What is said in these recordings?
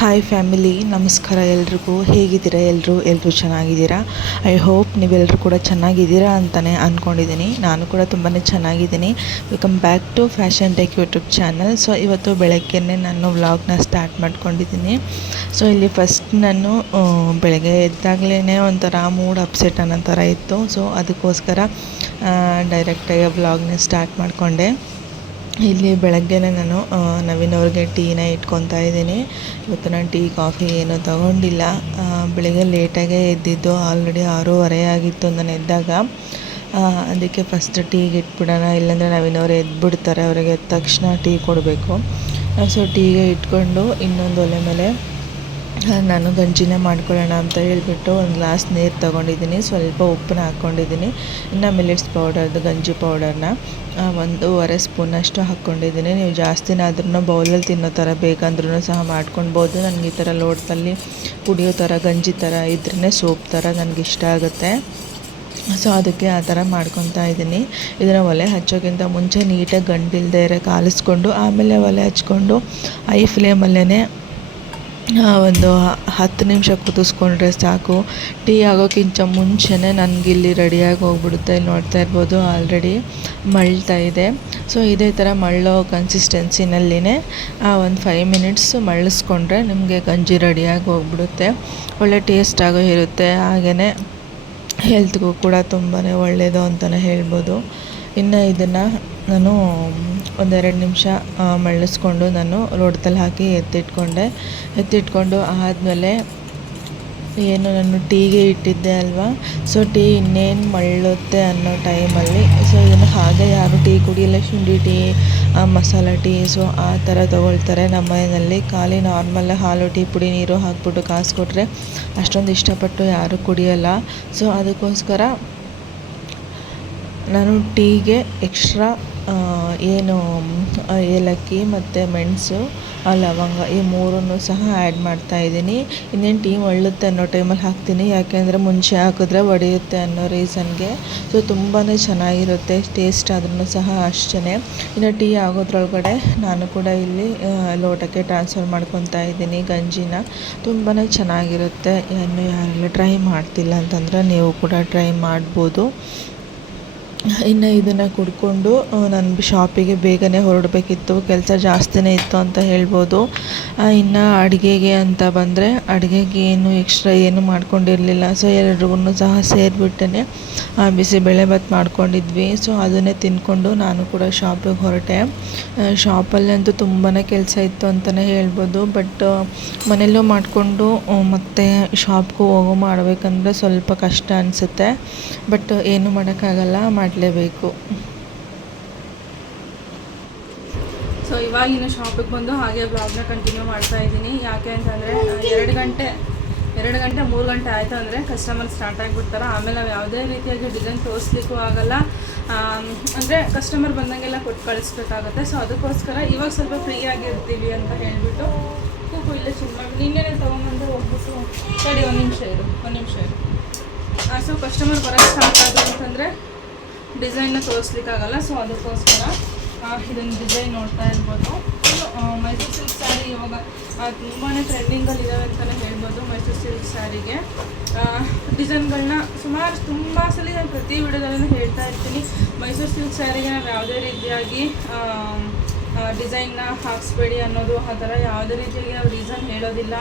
Hi family, ನಮಸ್ಕಾರ ಎಲ್ರಿಗೂ. ಹೇಗಿದ್ದೀರಾ? ಎಲ್ಲರೂ ಚೆನ್ನಾಗಿದ್ದೀರಾ? ಐ ಹೋಪ್ ನೀವೆಲ್ಲರೂ ಕೂಡ ಚೆನ್ನಾಗಿದ್ದೀರಾ ಅಂತಲೇ ಅಂದ್ಕೊಂಡಿದ್ದೀನಿ. ನಾನು ಕೂಡ ತುಂಬಾ ಚೆನ್ನಾಗಿದ್ದೀನಿ. Welcome back to fashion tech YouTube channel. So ಇವತ್ತು ಬೆಳಗ್ಗೆನೇ ನಾನು ವ್ಲಾಗ್ನ ಸ್ಟಾರ್ಟ್ ಮಾಡ್ಕೊಂಡಿದ್ದೀನಿ. ಸೊ ಇಲ್ಲಿ ಫಸ್ಟ್ ನಾನು ಬೆಳಗ್ಗೆ ಎದ್ದಾಗಲೇ ಒಂಥರ ಮೂಡ್ ಅಪ್ಸೆಟ್ ಅನ್ನೋ ಥರ ಇತ್ತು. ಸೊ ಅದಕ್ಕೋಸ್ಕರ ಡೈರೆಕ್ಟಾಗಿ ವ್ಲಾಗ್ನ ಸ್ಟಾರ್ಟ್ ಮಾಡಿಕೊಂಡೆ. ಇಲ್ಲಿ ಬೆಳಗ್ಗೆನೇ ನಾನು ನವೀನ್ ಅವ್ರಿಗೆ ಟೀನ ಇಟ್ಕೊತಾ ಇದ್ದೀನಿ. ಇವತ್ತು ನಾನು ಟೀ ಕಾಫಿ ಏನೂ ತೊಗೊಂಡಿಲ್ಲ. ಬೆಳಗ್ಗೆ ಲೇಟಾಗೇ ಎದ್ದಿದ್ದು, ಆಲ್ರೆಡಿ 6:30 ಆಗಿತ್ತು ನಾನು ಎದ್ದಾಗ. ಅದಕ್ಕೆ ಫಸ್ಟ್ ಟೀಗೆ ಇಟ್ಬಿಡೋಣ, ಇಲ್ಲಾಂದರೆ ನವೀನ್ ಅವರು ಎದ್ಬಿಡ್ತಾರೆ. ಅವರಿಗೆ ಎದ್ದ ತಕ್ಷಣ ಟೀ ಕೊಡಬೇಕು. ಸೊ ಟೀಗೆ ಇಟ್ಕೊಂಡು ಇನ್ನೊಂದು ಒಲೆ ಮೇಲೆ ನಾನು ಗಂಜಿನೇ ಮಾಡ್ಕೊಳ್ಳೋಣ ಅಂತ ಹೇಳಿಬಿಟ್ಟು ಒಂದು ಗ್ಲಾಸ್ ನೀರು ತೊಗೊಂಡಿದ್ದೀನಿ. ಸ್ವಲ್ಪ ಉಪ್ಪನ್ನ ಹಾಕ್ಕೊಂಡಿದ್ದೀನಿ. ಇನ್ನು ಮಿಲೆಟ್ಸ್ ಪೌಡರ್ದು ಗಂಜಿ ಪೌಡರ್ನ 1.5 ಸ್ಪೂನಷ್ಟು ಹಾಕ್ಕೊಂಡಿದ್ದೀನಿ. ನೀವು ಜಾಸ್ತಿನಾದ್ರೂ ಬೌಲಲ್ಲಿ ತಿನ್ನೋ ಥರ ಬೇಕಂದ್ರೂ ಸಹ ಮಾಡ್ಕೊಳ್ಬೋದು. ನನಗೆ ಈ ಥರ ಲೋಟದಲ್ಲಿ ಕುಡಿಯೋ ಥರ ಗಂಜಿ ಥರ ಇದ್ರೇ ಸೂಪ್ ಥರ ನನಗಿಷ್ಟ ಆಗುತ್ತೆ. ಸೊ ಅದಕ್ಕೆ ಆ ಥರ ಮಾಡ್ಕೊತಾ ಇದ್ದೀನಿ. ಇದನ್ನು ಒಲೆ ಹಚ್ಚೋಕ್ಕಿಂತ ಮುಂಚೆ ನೀಟಾಗಿ ಗಂಟಿಲ್ದೇ ಕಾಲಿಸ್ಕೊಂಡು ಆಮೇಲೆ ಒಲೆ ಹಚ್ಕೊಂಡು ಐ ಫ್ಲೇಮಲ್ಲೇ ಒಂದು 10 ನಿಮಿಷ ಕುದಿಸ್ಕೊಂಡ್ರೆ ಸಾಕು. ಟೀ ಆಗೋಕ್ಕಿಂತ ಮುಂಚೆನೇ ನನಗಿಲ್ಲಿ ರೆಡಿಯಾಗಿ ಹೋಗ್ಬಿಡುತ್ತೆ. ಇಲ್ಲಿ ನೋಡ್ತಾ ಇರ್ಬೋದು, ಆಲ್ರೆಡಿ ಮಳ್ತಾ ಇದೆ. ಸೊ ಇದೇ ಥರ ಮಳ್ಳೋ ಕನ್ಸಿಸ್ಟೆನ್ಸಿನಲ್ಲಿನೇ ಒಂದು 5 ಮಿನಿಟ್ಸ್ ಮಳ್ಳಿಸ್ಕೊಂಡ್ರೆ ನಿಮಗೆ ಗಂಜಿ ರೆಡಿಯಾಗಿ ಹೋಗ್ಬಿಡುತ್ತೆ. ಒಳ್ಳೆ ಟೇಸ್ಟ್ ಆಗೋ ಇರುತ್ತೆ. ಹಾಗೆಯೇ ಹೆಲ್ತ್ಗೂ ಕೂಡ ತುಂಬಾ ಒಳ್ಳೆಯದು ಅಂತಲೇ ಹೇಳ್ಬೋದು. ಇನ್ನು ಇದನ್ನು ನಾನು 1-2 ನಿಮಿಷ ಮಳ್ಳಿಸ್ಕೊಂಡು ನಾನು ಲೋಟದಲ್ಲಿ ಹಾಕಿ ಎತ್ತಿಟ್ಕೊಂಡು ಆದಮೇಲೆ ಏನು ನಾನು ಟೀಗೆ ಇಟ್ಟಿದ್ದೆ ಅಲ್ವಾ. ಸೊ ಟೀ ಇನ್ನೇನು ಮಳ್ಳುತ್ತೆ ಅನ್ನೋ ಟೈಮಲ್ಲಿ, ಸೊ ಇದನ್ನು ಹಾಗೆ ಯಾರು ಟೀ ಕುಡಿಯಲ್ಲ, ಶುಂಠಿ ಟೀ, ಮಸಾಲ ಟೀ, ಸೊ ಆ ಥರ ತೊಗೊಳ್ತಾರೆ. ನಮ್ಮ ಮನೆಯಲ್ಲಿ ಖಾಲಿ ನಾರ್ಮಲ್ ಹಾಲು, ಟೀ ಪುಡಿ, ನೀರು ಹಾಕ್ಬಿಟ್ಟು ಕಾಯಿಸ್ಕೊಟ್ರೆ ಅಷ್ಟೊಂದು ಇಷ್ಟಪಟ್ಟು ಯಾರೂ ಕುಡಿಯಲ್ಲ. ಸೊ ಅದಕ್ಕೋಸ್ಕರ ನಾನು ಟೀಗೆ ಎಕ್ಸ್ಟ್ರಾ ಏನು ಏಲಕ್ಕಿ ಮತ್ತು ಮೆಣಸು, ಲವಂಗ ಈ 3 ಸಹ ಆ್ಯಡ್ ಮಾಡ್ತಾಯಿದ್ದೀನಿ. ಇನ್ನೇನು ಟೀ ಒಳ್ಳುತ್ತೆ ಅನ್ನೋ ಟೈಮಲ್ಲಿ ಹಾಕ್ತೀನಿ, ಯಾಕೆಂದರೆ ಮುಂಚೆ ಹಾಕಿದ್ರೆ ಒಡೆಯುತ್ತೆ ಅನ್ನೋ ರೀಸನ್ಗೆ. ಸೊ ತುಂಬಾ ಚೆನ್ನಾಗಿರುತ್ತೆ, ಟೇಸ್ಟ್ ಆದ್ರೂ ಸಹ ಅಷ್ಟೇ. ಇನ್ನು ಟೀ ಆಗೋದ್ರೊಳಗಡೆ ನಾನು ಕೂಡ ಇಲ್ಲಿ ಲೋಟಕ್ಕೆ ಟ್ರಾನ್ಸ್ಫರ್ ಮಾಡ್ಕೊತಾ ಇದ್ದೀನಿ ಗಂಜಿನ. ತುಂಬಾ ಚೆನ್ನಾಗಿರುತ್ತೆ. ಇನ್ನು ಯಾರೆಲ್ಲ ಟ್ರೈ ಮಾಡ್ತಿಲ್ಲ ಅಂತಂದರೆ ನೀವು ಕೂಡ ಟ್ರೈ ಮಾಡ್ಬೋದು. ಇನ್ನು ಇದನ್ನು ಕುಡ್ಕೊಂಡು ನಾನು ಶಾಪಿಗೆ ಬೇಗನೆ ಹೊರಡಬೇಕಿತ್ತು. ಕೆಲಸ ಜಾಸ್ತಿನೇ ಇತ್ತು ಅಂತ ಹೇಳ್ಬೋದು. ಇನ್ನು ಅಡುಗೆಗೆ ಅಂತ ಬಂದರೆ ಅಡುಗೆಗೆ ಏನು ಎಕ್ಸ್ಟ್ರಾ ಏನು ಮಾಡ್ಕೊಂಡಿರಲಿಲ್ಲ. ಸೊ ಎಲ್ರಿಗೂ ಸಹ ಸೇರಿಬಿಟ್ಟೇ ಬಿಸಿಬೇಳೆಭಾತ್ ಮಾಡ್ಕೊಂಡಿದ್ವಿ. ಸೊ ಅದನ್ನೇ ತಿಂದ್ಕೊಂಡು ನಾನು ಕೂಡ ಶಾಪಿಗೆ ಹೊರಟೆ. ಶಾಪಲ್ಲಂತೂ ತುಂಬಾ ಕೆಲಸ ಇತ್ತು ಅಂತಲೇ ಹೇಳ್ಬೋದು. ಬಟ್ ಮನೆಯಲ್ಲೂ ಮಾಡಿಕೊಂಡು ಮತ್ತೆ ಶಾಪ್ಗೂ ಮಾಡಬೇಕಂದ್ರೆ ಸ್ವಲ್ಪ ಕಷ್ಟ ಅನಿಸುತ್ತೆ. ಬಟ್ ಏನು ಮಾಡೋಕ್ಕಾಗಲ್ಲ, ಮಾಡಲೇಬೇಕು. ಸೊ ಇವಾಗಿನ ಶಾಪಿಗೆ ಬಂದು ಹಾಗೆ ಬ್ಲಾಗ್ನ ಕಂಟಿನ್ಯೂ ಮಾಡ್ತಾ ಇದ್ದೀನಿ. ಯಾಕೆ ಅಂತಂದರೆ 2 ಗಂಟೆ 3 ಗಂಟೆ ಆಯಿತು ಅಂದರೆ ಕಸ್ಟಮರ್ ಸ್ಟಾರ್ಟ್ ಆಗಿಬಿಡ್ತಾರೆ. ಆಮೇಲೆ ನಾವು ಯಾವುದೇ ರೀತಿಯಾಗಿ ಡಿಸೈನ್ ತೋರಿಸ್ಲಿಕ್ಕೂ ಆಗಲ್ಲ. ಅಂದರೆ ಕಸ್ಟಮರ್ ಬಂದಂಗೆಲ್ಲ ಕೊಟ್ಟು ಕಳಿಸ್ಬೇಕಾಗತ್ತೆ. ಸೊ ಅದಕ್ಕೋಸ್ಕರ ಇವಾಗ ಸ್ವಲ್ಪ ಫ್ರೀಯಾಗಿರ್ತೀವಿ ಅಂತ ಹೇಳಿಬಿಟ್ಟು ಕೂಕು ಇಲ್ಲೇ ಸುಮ್ಮನೆ ನಿನ್ನೆನೇ ತೊಗೊಂಬಂದು ಹೋಗ್ಬಿಟ್ಟು ಸರಿ ಒಂದು ನಿಮಿಷ ಇರು. ಸೊ ಕಸ್ಟಮರ್ ಬರೋಕ್ಕೆ ಸ್ಟಾರ್ಟ್ ಆದರು ಅಂತಂದರೆ ಡಿಸೈನ್ನ ತೋರಿಸ್ಲಿಕ್ಕಾಗಲ್ಲ. ಸೊ ಅದಕ್ಕೋಸ್ಕರ ಇದೊಂದು ಡಿಸೈನ್ ನೋಡ್ತಾ ಇರ್ಬೋದು. ಮೈಸೂರು ಸಿಲ್ಕ್ ಸ್ಯಾರಿ ಇವಾಗ ತುಂಬಾ ಟ್ರೆಂಡಿಂಗಲ್ಲಿ ಇದ್ದಾವೆ ಅಂತಲೇ ಹೇಳ್ಬೋದು. ಮೈಸೂರು ಸಿಲ್ಕ್ ಸ್ಯಾರಿಗೆ ಡಿಸೈನ್ಗಳನ್ನ ತುಂಬ ಸಲ ನಾನು ಪ್ರತಿ ವಿಡಿಯೋದಲ್ಲೂ ಹೇಳ್ತಾ ಇರ್ತೀನಿ. ಮೈಸೂರು ಸಿಲ್ಕ್ ಸ್ಯಾರಿಗೆ ನಾವು ಯಾವುದೇ ರೀತಿಯಾಗಿ ಡಿಸೈನ್ನ ಹಾಕ್ಸ್ಬೇಡಿ ಅನ್ನೋದು, ಆ ಥರ ಯಾವುದೇ ರೀತಿಯಾಗಿ ನಾವು ರೀಸನ್ ಹೇಳೋದಿಲ್ಲ.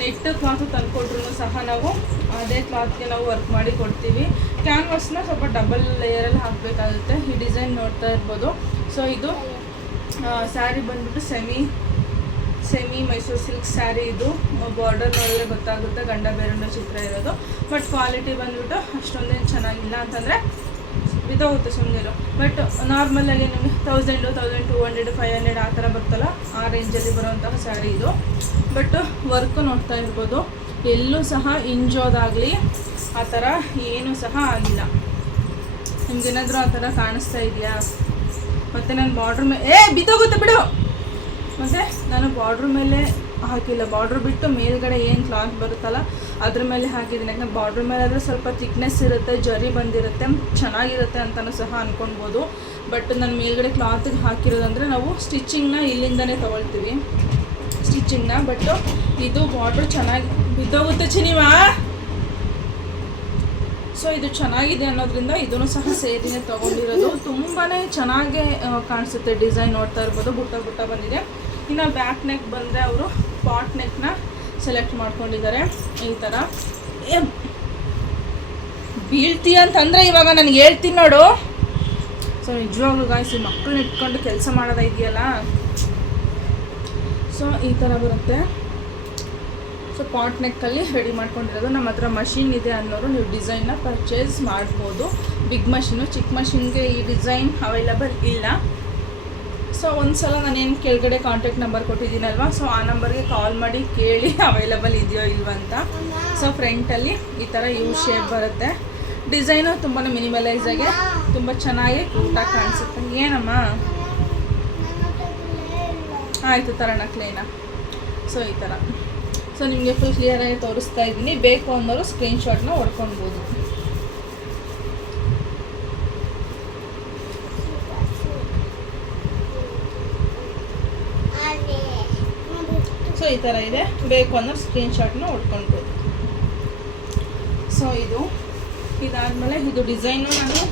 ನೆಟ್ ಕ್ಲಾತು ತಂದುಕೊಟ್ರು ಸಹ ನಾವು ಅದೇ ಕ್ಲಾತ್ಗೆ ನಾವು ವರ್ಕ್ ಮಾಡಿ ಕೊಡ್ತೀವಿ. ಕ್ಯಾನ್ವಾಸ್ನ ಸ್ವಲ್ಪ ಡಬಲ್ ಲೇಯರಲ್ಲಿ ಹಾಕಬೇಕಾಗುತ್ತೆ. ಈ ಡಿಸೈನ್ ನೋಡ್ತಾ ಇರ್ಬೋದು. ಸೊ ಇದು ಸ್ಯಾರಿ ಬಂದ್ಬಿಟ್ಟು ಸೆಮಿ ಮೈಸೂರು ಸಿಲ್ಕ್ ಸ್ಯಾರಿ. ಇದು ಬಾರ್ಡರ್ ನೋಡಿದ್ರೆ ಗೊತ್ತಾಗುತ್ತೆ ಗಂಡ ಬೇರುಂಡ ಚಿತ್ರ ಇರೋದು. ಬಟ್ ಕ್ವಾಲಿಟಿ ಬಂದ್ಬಿಟ್ಟು ಅಷ್ಟೊಂದೇನು ಚೆನ್ನಾಗಿಲ್ಲ ಅಂತಂದರೆ ಬಿದ್ದೋಗುತ್ತೆ ಸುಮ್ಮನಿರು. ಬಟ್ ನಾರ್ಮಲಲ್ಲಿ ನಿಮಗೆ 1000, 1200, 500 ಆ ಥರ ಬರ್ತಲ್ಲ, ಆ ರೇಂಜಲ್ಲಿ ಬರೋವಂತಹ ಸ್ಯಾರಿ ಇದು. ಬಟ್ ವರ್ಕ್ ನೋಡ್ತಾ ಇರ್ಬೋದು, ಎಲ್ಲೂ ಸಹ ಇಂಜೋದಾಗಲಿ ಆ ಥರ ಏನೂ ಸಹ ಆಗಿಲ್ಲ. ನಿಮ್ಗೇನಾದರೂ ಆ ಥರ ಕಾಣಿಸ್ತಾ ಇದೆಯಾ? ಮತ್ತು ನಾನು ಬಾರ್ಡ್ರ್ ಮೇಲೆ ಬಿದ್ದೋಗುತ್ತೆ ಬಿಡು. ಮತ್ತು ನಾನು ಬಾರ್ಡ್ರ್ ಮೇಲೆ ಹಾಕಿಲ್ಲ, ಬಾರ್ಡ್ರ್ ಬಿಟ್ಟು ಮೇಲ್ಗಡೆ ಏನು ಕ್ಲಾತ್ ಬರುತ್ತಲ್ಲ ಅದ್ರ ಮೇಲೆ ಹಾಕಿದ್ದೀನಿ. ಯಾಕಂದರೆ ಬಾರ್ಡ್ರ್ ಮೇಲೆ ಆದರೆ ಸ್ವಲ್ಪ ಥಿಕ್ನೆಸ್ ಇರುತ್ತೆ, ಜರಿ ಬಂದಿರುತ್ತೆ, ಚೆನ್ನಾಗಿರುತ್ತೆ ಅಂತಲೂ ಸಹ ಅಂದ್ಕೊಳ್ಬೋದು. ಬಟ್ ನಾನು ಮೇಲ್ಗಡೆ ಕ್ಲಾತಿಗೆ ಹಾಕಿರೋದಂದರೆ ನಾವು ಸ್ಟಿಚಿಂಗ್ನ ಇಲ್ಲಿಂದನೇ ತೊಗೊಳ್ತೀವಿ. ಸ್ಟಿಚಿಂಗ್ನ. ಬಟ್ ಇದು ಬಾರ್ಡ್ರ್ ಚೆನ್ನಾಗಿ ಬಿದ್ದೋಗುತ್ತೆ ಚಿನಿವಾ. ಸೊ ಇದು ಚೆನ್ನಾಗಿದೆ ಅನ್ನೋದ್ರಿಂದ ಇದನ್ನು ಸಹ ಸೇರಿನೇ ತೊಗೊಂಡಿರೋದು. ತುಂಬಾ ಚೆನ್ನಾಗೇ ಕಾಣಿಸುತ್ತೆ ಡಿಸೈನ್. ನೋಡ್ತಾ ಇರ್ಬೋದು, ಬುಟ್ಟ ಬಂದಿದೆ. ಇನ್ನು ಬ್ಯಾಕ್ ನೆಕ್ ಬಂದರೆ ಅವರು ಪಾಟ್ ನೆಕ್ನ ಸೆಲೆಕ್ಟ್ ಮಾಡ್ಕೊಂಡಿದ್ದಾರೆ ಈ ಥರ. ಬೀಳ್ತೀಯ ಅಂತಂದರೆ ಇವಾಗ ನನಗೆ ಹೇಳ್ತೀನಿ ನೋಡು. ಸೊ ನಿಜವಾಗ್ಲೂ ಗಾಯ್ಸ್, ಈ ಮಕ್ಕಳನ್ನ ಇಟ್ಕೊಂಡು ಕೆಲಸ ಮಾಡೋದ ಇದೆಯಲ್ಲ. ಸೊ ಈ ಥರ ಬರುತ್ತೆ. ಸೊ ಪಾಟ್ ನೆಕ್ಕಲ್ಲಿ ರೆಡಿ ಮಾಡ್ಕೊಂಡಿರೋದು. ನಮ್ಮ ಹತ್ರ ಮಷಿನ್ ಇದೆ ಅನ್ನೋರು ನೀವು ಡಿಸೈನ್ನ ಪರ್ಚೇಸ್ ಮಾಡ್ಬೋದು. ಬಿಗ್ ಮಷಿನು, ಚಿಕ್ಕ ಮಷಿನ್ಗೆ ಈ ಡಿಸೈನ್ ಅವೈಲಬಲ್ ಇಲ್ಲ. ಸೊ ಒಂದು ಸಲ ನಾನೇನು ಕೆಳಗಡೆ ಕಾಂಟ್ಯಾಕ್ಟ್ ನಂಬರ್ ಕೊಟ್ಟಿದ್ದೀನಲ್ವ, ಸೊ ಆ ನಂಬರ್ಗೆ ಕಾಲ್ ಮಾಡಿ ಕೇಳಿ ಅವೈಲಬಲ್ ಇದೆಯೋ ಇಲ್ವಂತ. ಸೊ ಫ್ರಂಟಲ್ಲಿ ಈ ಥರ ಯು ಶೇಪ್ ಬರುತ್ತೆ. ಡಿಸೈನು ತುಂಬಾ ಮಿನಿಮಲೈಸಾಗಿ ತುಂಬ ಚೆನ್ನಾಗಿ ಕ್ಯೂಟಾಗಿ ಕಾಣಿಸುತ್ತೆ. ಏನಮ್ಮ ಆಯಿತು ತರೋಣ ಕ್ಲೀನ. ಸೊ ಈ ಥರ. ಸೊ ನಿಮಗೆ ಫುಲ್ ಕ್ಲಿಯರಾಗಿ ತೋರಿಸ್ತಾ ಇದ್ದೀನಿ. ಬೇಕು ಅನ್ನೋರು ಸ್ಕ್ರೀನ್ಶಾಟ್ನ ಹೊಡ್ಕೊಳ್ಬೋದು. ಸೊ ಈ ಥರ ಇದೆ. ಬೇಕು ಅನ್ನೋರು ಸ್ಕ್ರೀನ್ಶಾಟ್ನ ಹೊಡ್ಕೊಳ್ಬೋದು. ಸೊ ಇದಾದಮೇಲೆ ಇದು ಡಿಸೈನು ನಾನು